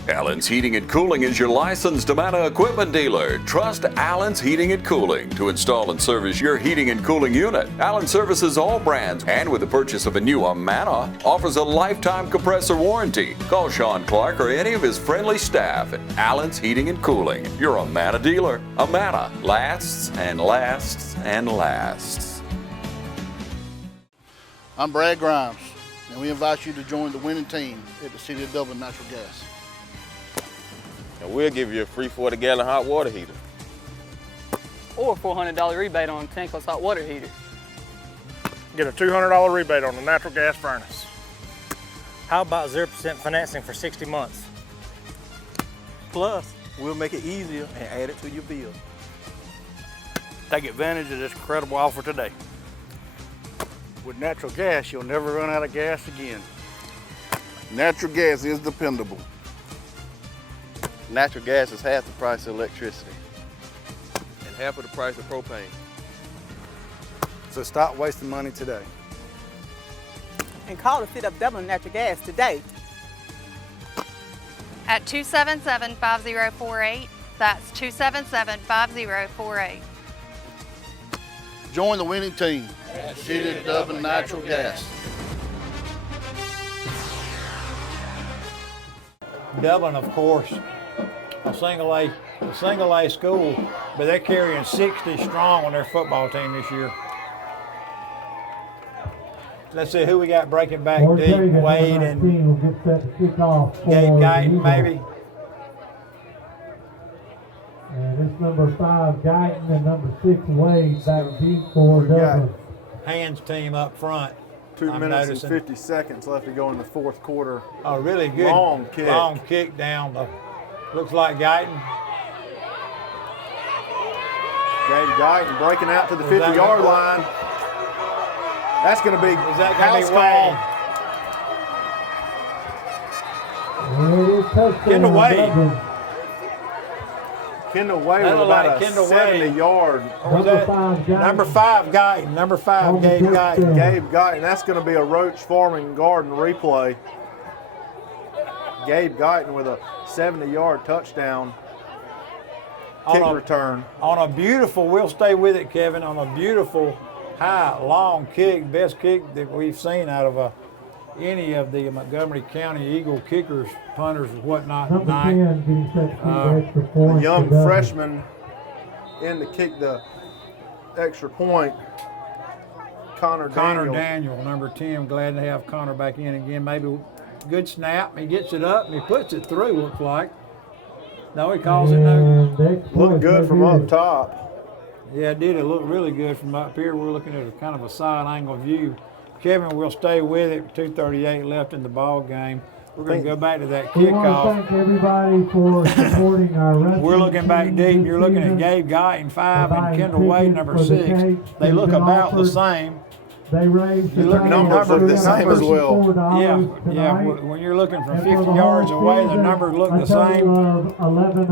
Allen's Heating and Cooling is your licensed Amana equipment dealer. Trust Allen's Heating and Cooling to install and service your heating and cooling unit. Allen services all brands, and with the purchase of a new Amana, offers a lifetime compressor warranty. Call Sean Clark or any of his friendly staff at Allen's Heating and Cooling, your Amana dealer. Amana lasts and lasts and lasts. I'm Brad Grimes, and we invite you to join the winning team at the City of Dublin Natural Gas. And we'll give you a free 40-gallon hot water heater. Or a $400 rebate on a tankless hot water heater. Get a $200 rebate on the natural gas furnace. How about 0% financing for 60 months? Plus, we'll make it easier and add it to your bill. Take advantage of this incredible offer today. With natural gas, you'll never run out of gas again. Natural gas is dependable. Natural gas is half the price of electricity and half of the price of propane. So stop wasting money today. And call to fit up Dublin Natural Gas today. At 277-5048. That's 277-5048. Join the winning team at City of Dublin Natural Gas. Dublin, of course, a single A school, but they're carrying 60 strong on their football team this year. Let's see who we got breaking back deep. Wade and Gabe Guyton, maybe. And it's number 5, Guyton, and number 6, Wade, back deep for Dublin. Hands team up front. 2 minutes and 50 seconds left to go in the fourth quarter. Oh, really good. Long kick. Long kick down the, looks like Guyton. Gabe Guyton breaking out to the 50-yard line. That's going to be house call. Kendall Wade. Kendall Wade with about a 70-yard. Number 5 Guyton. Number 5 Gabe Guyton. Gabe Guyton. That's going to be a Roach Farm and Garden replay. Gabe Guyton with a 70-yard touchdown kick return. On a beautiful, we'll stay with it, Kevin, on a beautiful, high, long kick, best kick that we've seen out of any of the Montgomery County Eagle kickers, punters, and whatnot tonight. A young freshman in to kick the extra point, Connor Daniel, number 10. Glad to have Connor back in again. Maybe good snap. He gets it up and he puts it through, looks like. No, he calls it no. Looked good from up top. Yeah, it did. It looked really good from up here. We're looking at a kind of a side angle view. Kevin, we'll stay with it. 2:38 left in the ball game. We're going to go back to that We want to kickoff. thank everybody for supporting our wrestling. We're looking back team deep. this You're looking at season. Gabe Guyton, 5, and Providing Kendall Wade, tickets number for the 6. cakes They that look have been about the offered. same. They raised You look at numbers look the same as well. Yeah. When you're looking from 50 yards away, the numbers look the same.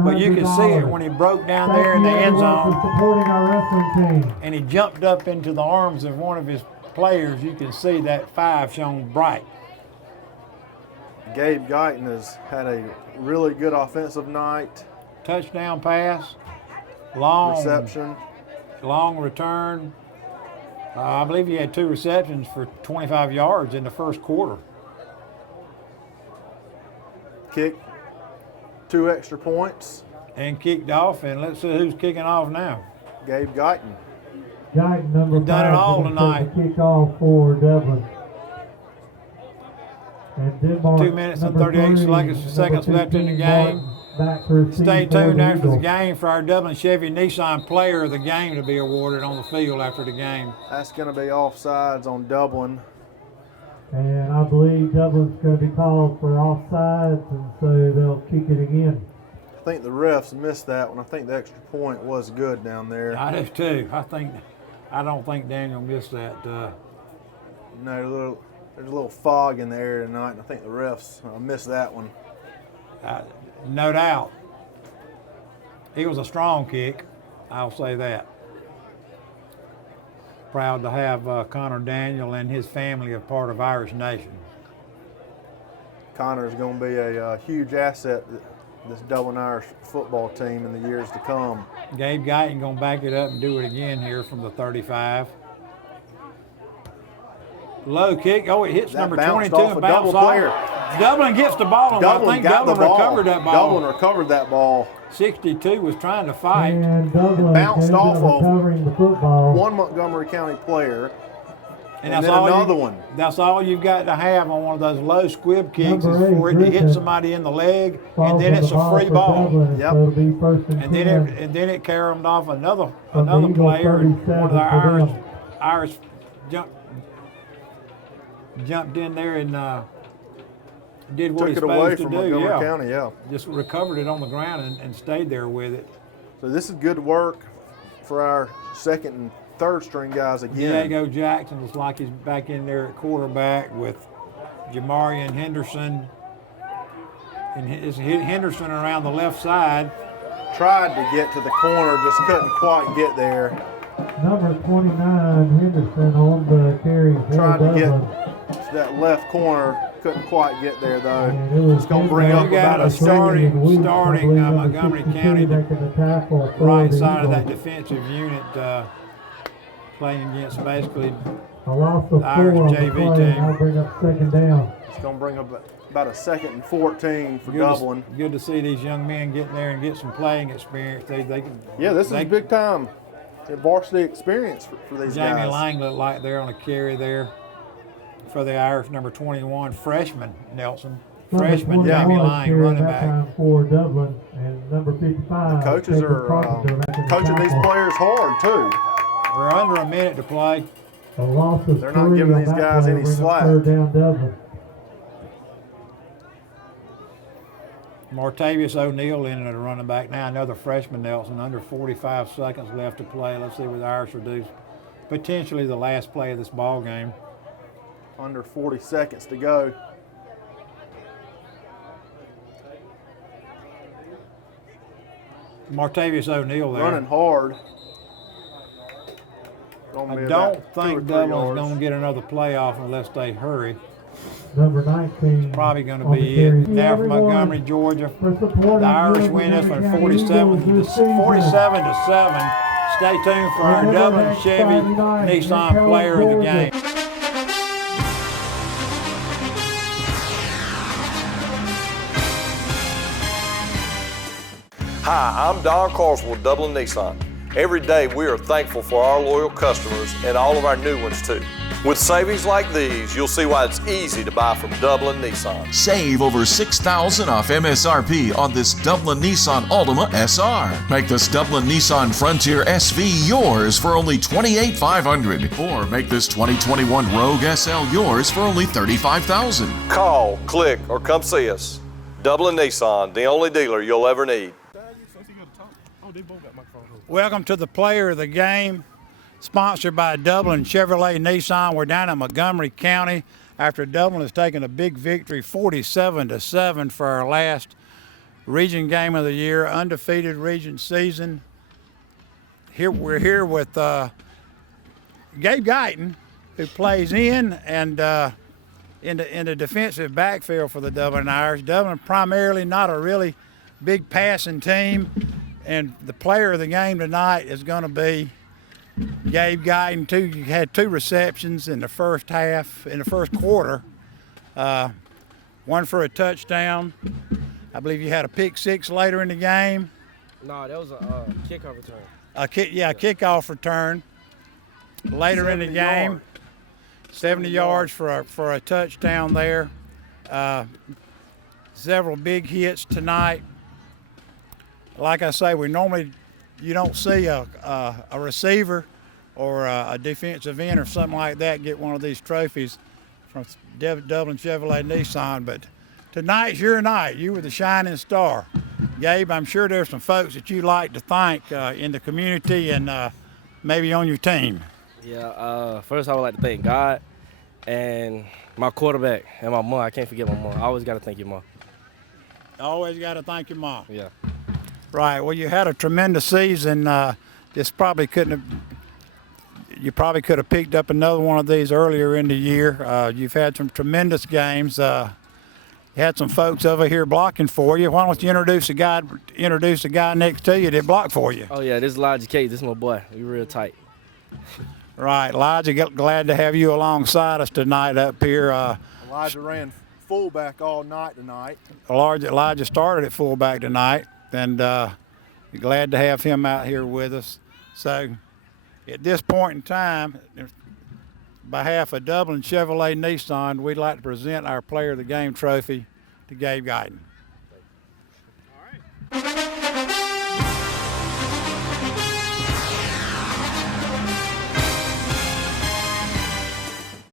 But you can see it when he broke down there in the end zone. Supporting our wrestling team. And he jumped up into the arms of one of his players. You can see that 5 shone bright. Gabe Guyton has had a really good offensive night. Touchdown pass, long reception, long return. I believe he had 2 receptions for 25 yards in the first quarter. Kick, 2 extra points. And kicked off, and let's see who's kicking off now. Gabe Guyton. Guyton, number 5, done it all tonight. Kick off for Dublin. And Denmark, 2 minutes and 38 seconds left in the game. Stay tuned after the game for our Dublin Chevy Nissan Player of the Game to be awarded on the field after the game. That's going to be offsides on Dublin. And I believe Dublin's going to be called for offsides, and so they'll kick it again. I think the refs missed that one. I think the extra point was good down there. I do too. I don't think Daniel missed that. No, there's a little fog in the air tonight, and I think the refs missed that one. No doubt. It was a strong kick, I'll say that. Proud to have Connor Daniel and his family a part of Irish Nation. Connor's going to be a huge asset to this Dublin Irish football team in the years to come. Gabe Guyton going to back it up and do it again here from the 35. Low kick. Oh, it hits That number bounced 22 off and a bounced double off. player. Dublin gets the ball, and I think Dublin recovered that ball. Dublin recovered that ball. 62 was trying to fight. And Dublin bounced off of recovering the football. one Montgomery County player, and that's then another one. That's all you've got to have on one of those low squib kicks is for it to hit somebody in the leg, and then it's a free ball. Yep. And then it caromed off another player, and one of the Irish jumped in there and did what he's Took it away supposed to from do. Montgomery County, yeah. Just recovered it on the ground and stayed there with it. So this is good work for our second and third string guys again. Diego Jackson looks like he's back in there at quarterback with Jamarian Henderson. And it's Henderson around the left side. Tried to get to the corner, just couldn't quite get there. Number 29, Henderson on the carry. Tried to get to that left corner, couldn't quite get there though. It's going to bring up about a starting Montgomery County, right side of that defensive unit, playing against basically a loss of the Irish 4 JV team. I'll bring up second down. It's going to bring up about a 2nd and 14 for Dublin. Good to see these young men getting there and get some playing experience. They can. Yeah, this is big time varsity experience for these guys. Jamie Lang looked like they're on a carry there for the Irish. Number 21, freshman Nelson. Freshman Jamie Lang, running back. For Dublin, and number 55. The coaches are coaching these players hard too. We're under a minute to play. A loss of They're not giving these guys any slack. Third down Dublin. Martavius O'Neill in at a running back now. Another freshman Nelson. Under 45 seconds left to play. Let's see what the Irish will do. Potentially the last play of this ball game. Under 40 seconds to go. Martavius O'Neill there. Running hard. I don't think Dublin's going to get another playoff unless they hurry. Number 19. Probably going to be it. Now from Montgomery, Georgia. The Irish win this one 47 to 7. Stay tuned for our Dublin Chevy Nissan Player of the Game. Hi, I'm Don Carswell with Dublin Nissan. Every day we are thankful for our loyal customers and all of our new ones too. With savings like these, you'll see why it's easy to buy from Dublin Nissan. Save over $6,000 off MSRP on this Dublin Nissan Altima SR. Make this Dublin Nissan Frontier SV yours for only $28,500, or make this 2021 Rogue SL yours for only $35,000. Call, click, or come see us. Dublin Nissan, the only dealer you'll ever need. Welcome to the Player of the Game, sponsored by Dublin Chevrolet Nissan. We're down in Montgomery County after Dublin has taken a big victory, 47-7 for our last region game of the year, undefeated region season. We're here with Gabe Guyton, who plays in and in the defensive backfield for the Dublin Irish. Dublin primarily not a really big passing team. And the player of the game tonight is going to be Gabe Guyton. He had 2 receptions in the first quarter. One for a touchdown. I believe you had a pick 6 later in the game. No, that was a kickoff return. A kickoff return later in the game. 70 yards for a touchdown there. Several big hits tonight. Like I say, you don't see a receiver or a defensive end or something like that get one of these trophies from Dublin Chevrolet Nissan. But tonight's your night. You were the shining star. Gabe, I'm sure there's some folks that you'd like to thank in the community and maybe on your team. Yeah, first I would like to thank God and my quarterback and my mom. I can't forget my mom. I always got to thank your mom. Always got to thank your mom. Yeah. Right. Well, you had a tremendous season. You probably could have picked up another one of these earlier in the year. You've had some tremendous games. You had some folks over here blocking for you. Why don't you introduce the guy next to you that blocked for you? Oh yeah, this is Elijah Case. This is my boy. We real tight. Right, Elijah. Glad to have you alongside us tonight up here. Elijah ran fullback all night tonight. Elijah started at fullback tonight. And glad to have him out here with us. So at this point in time, on behalf of Dublin Chevrolet Nissan, we'd like to present our Player of the Game trophy to Gabe Guyton.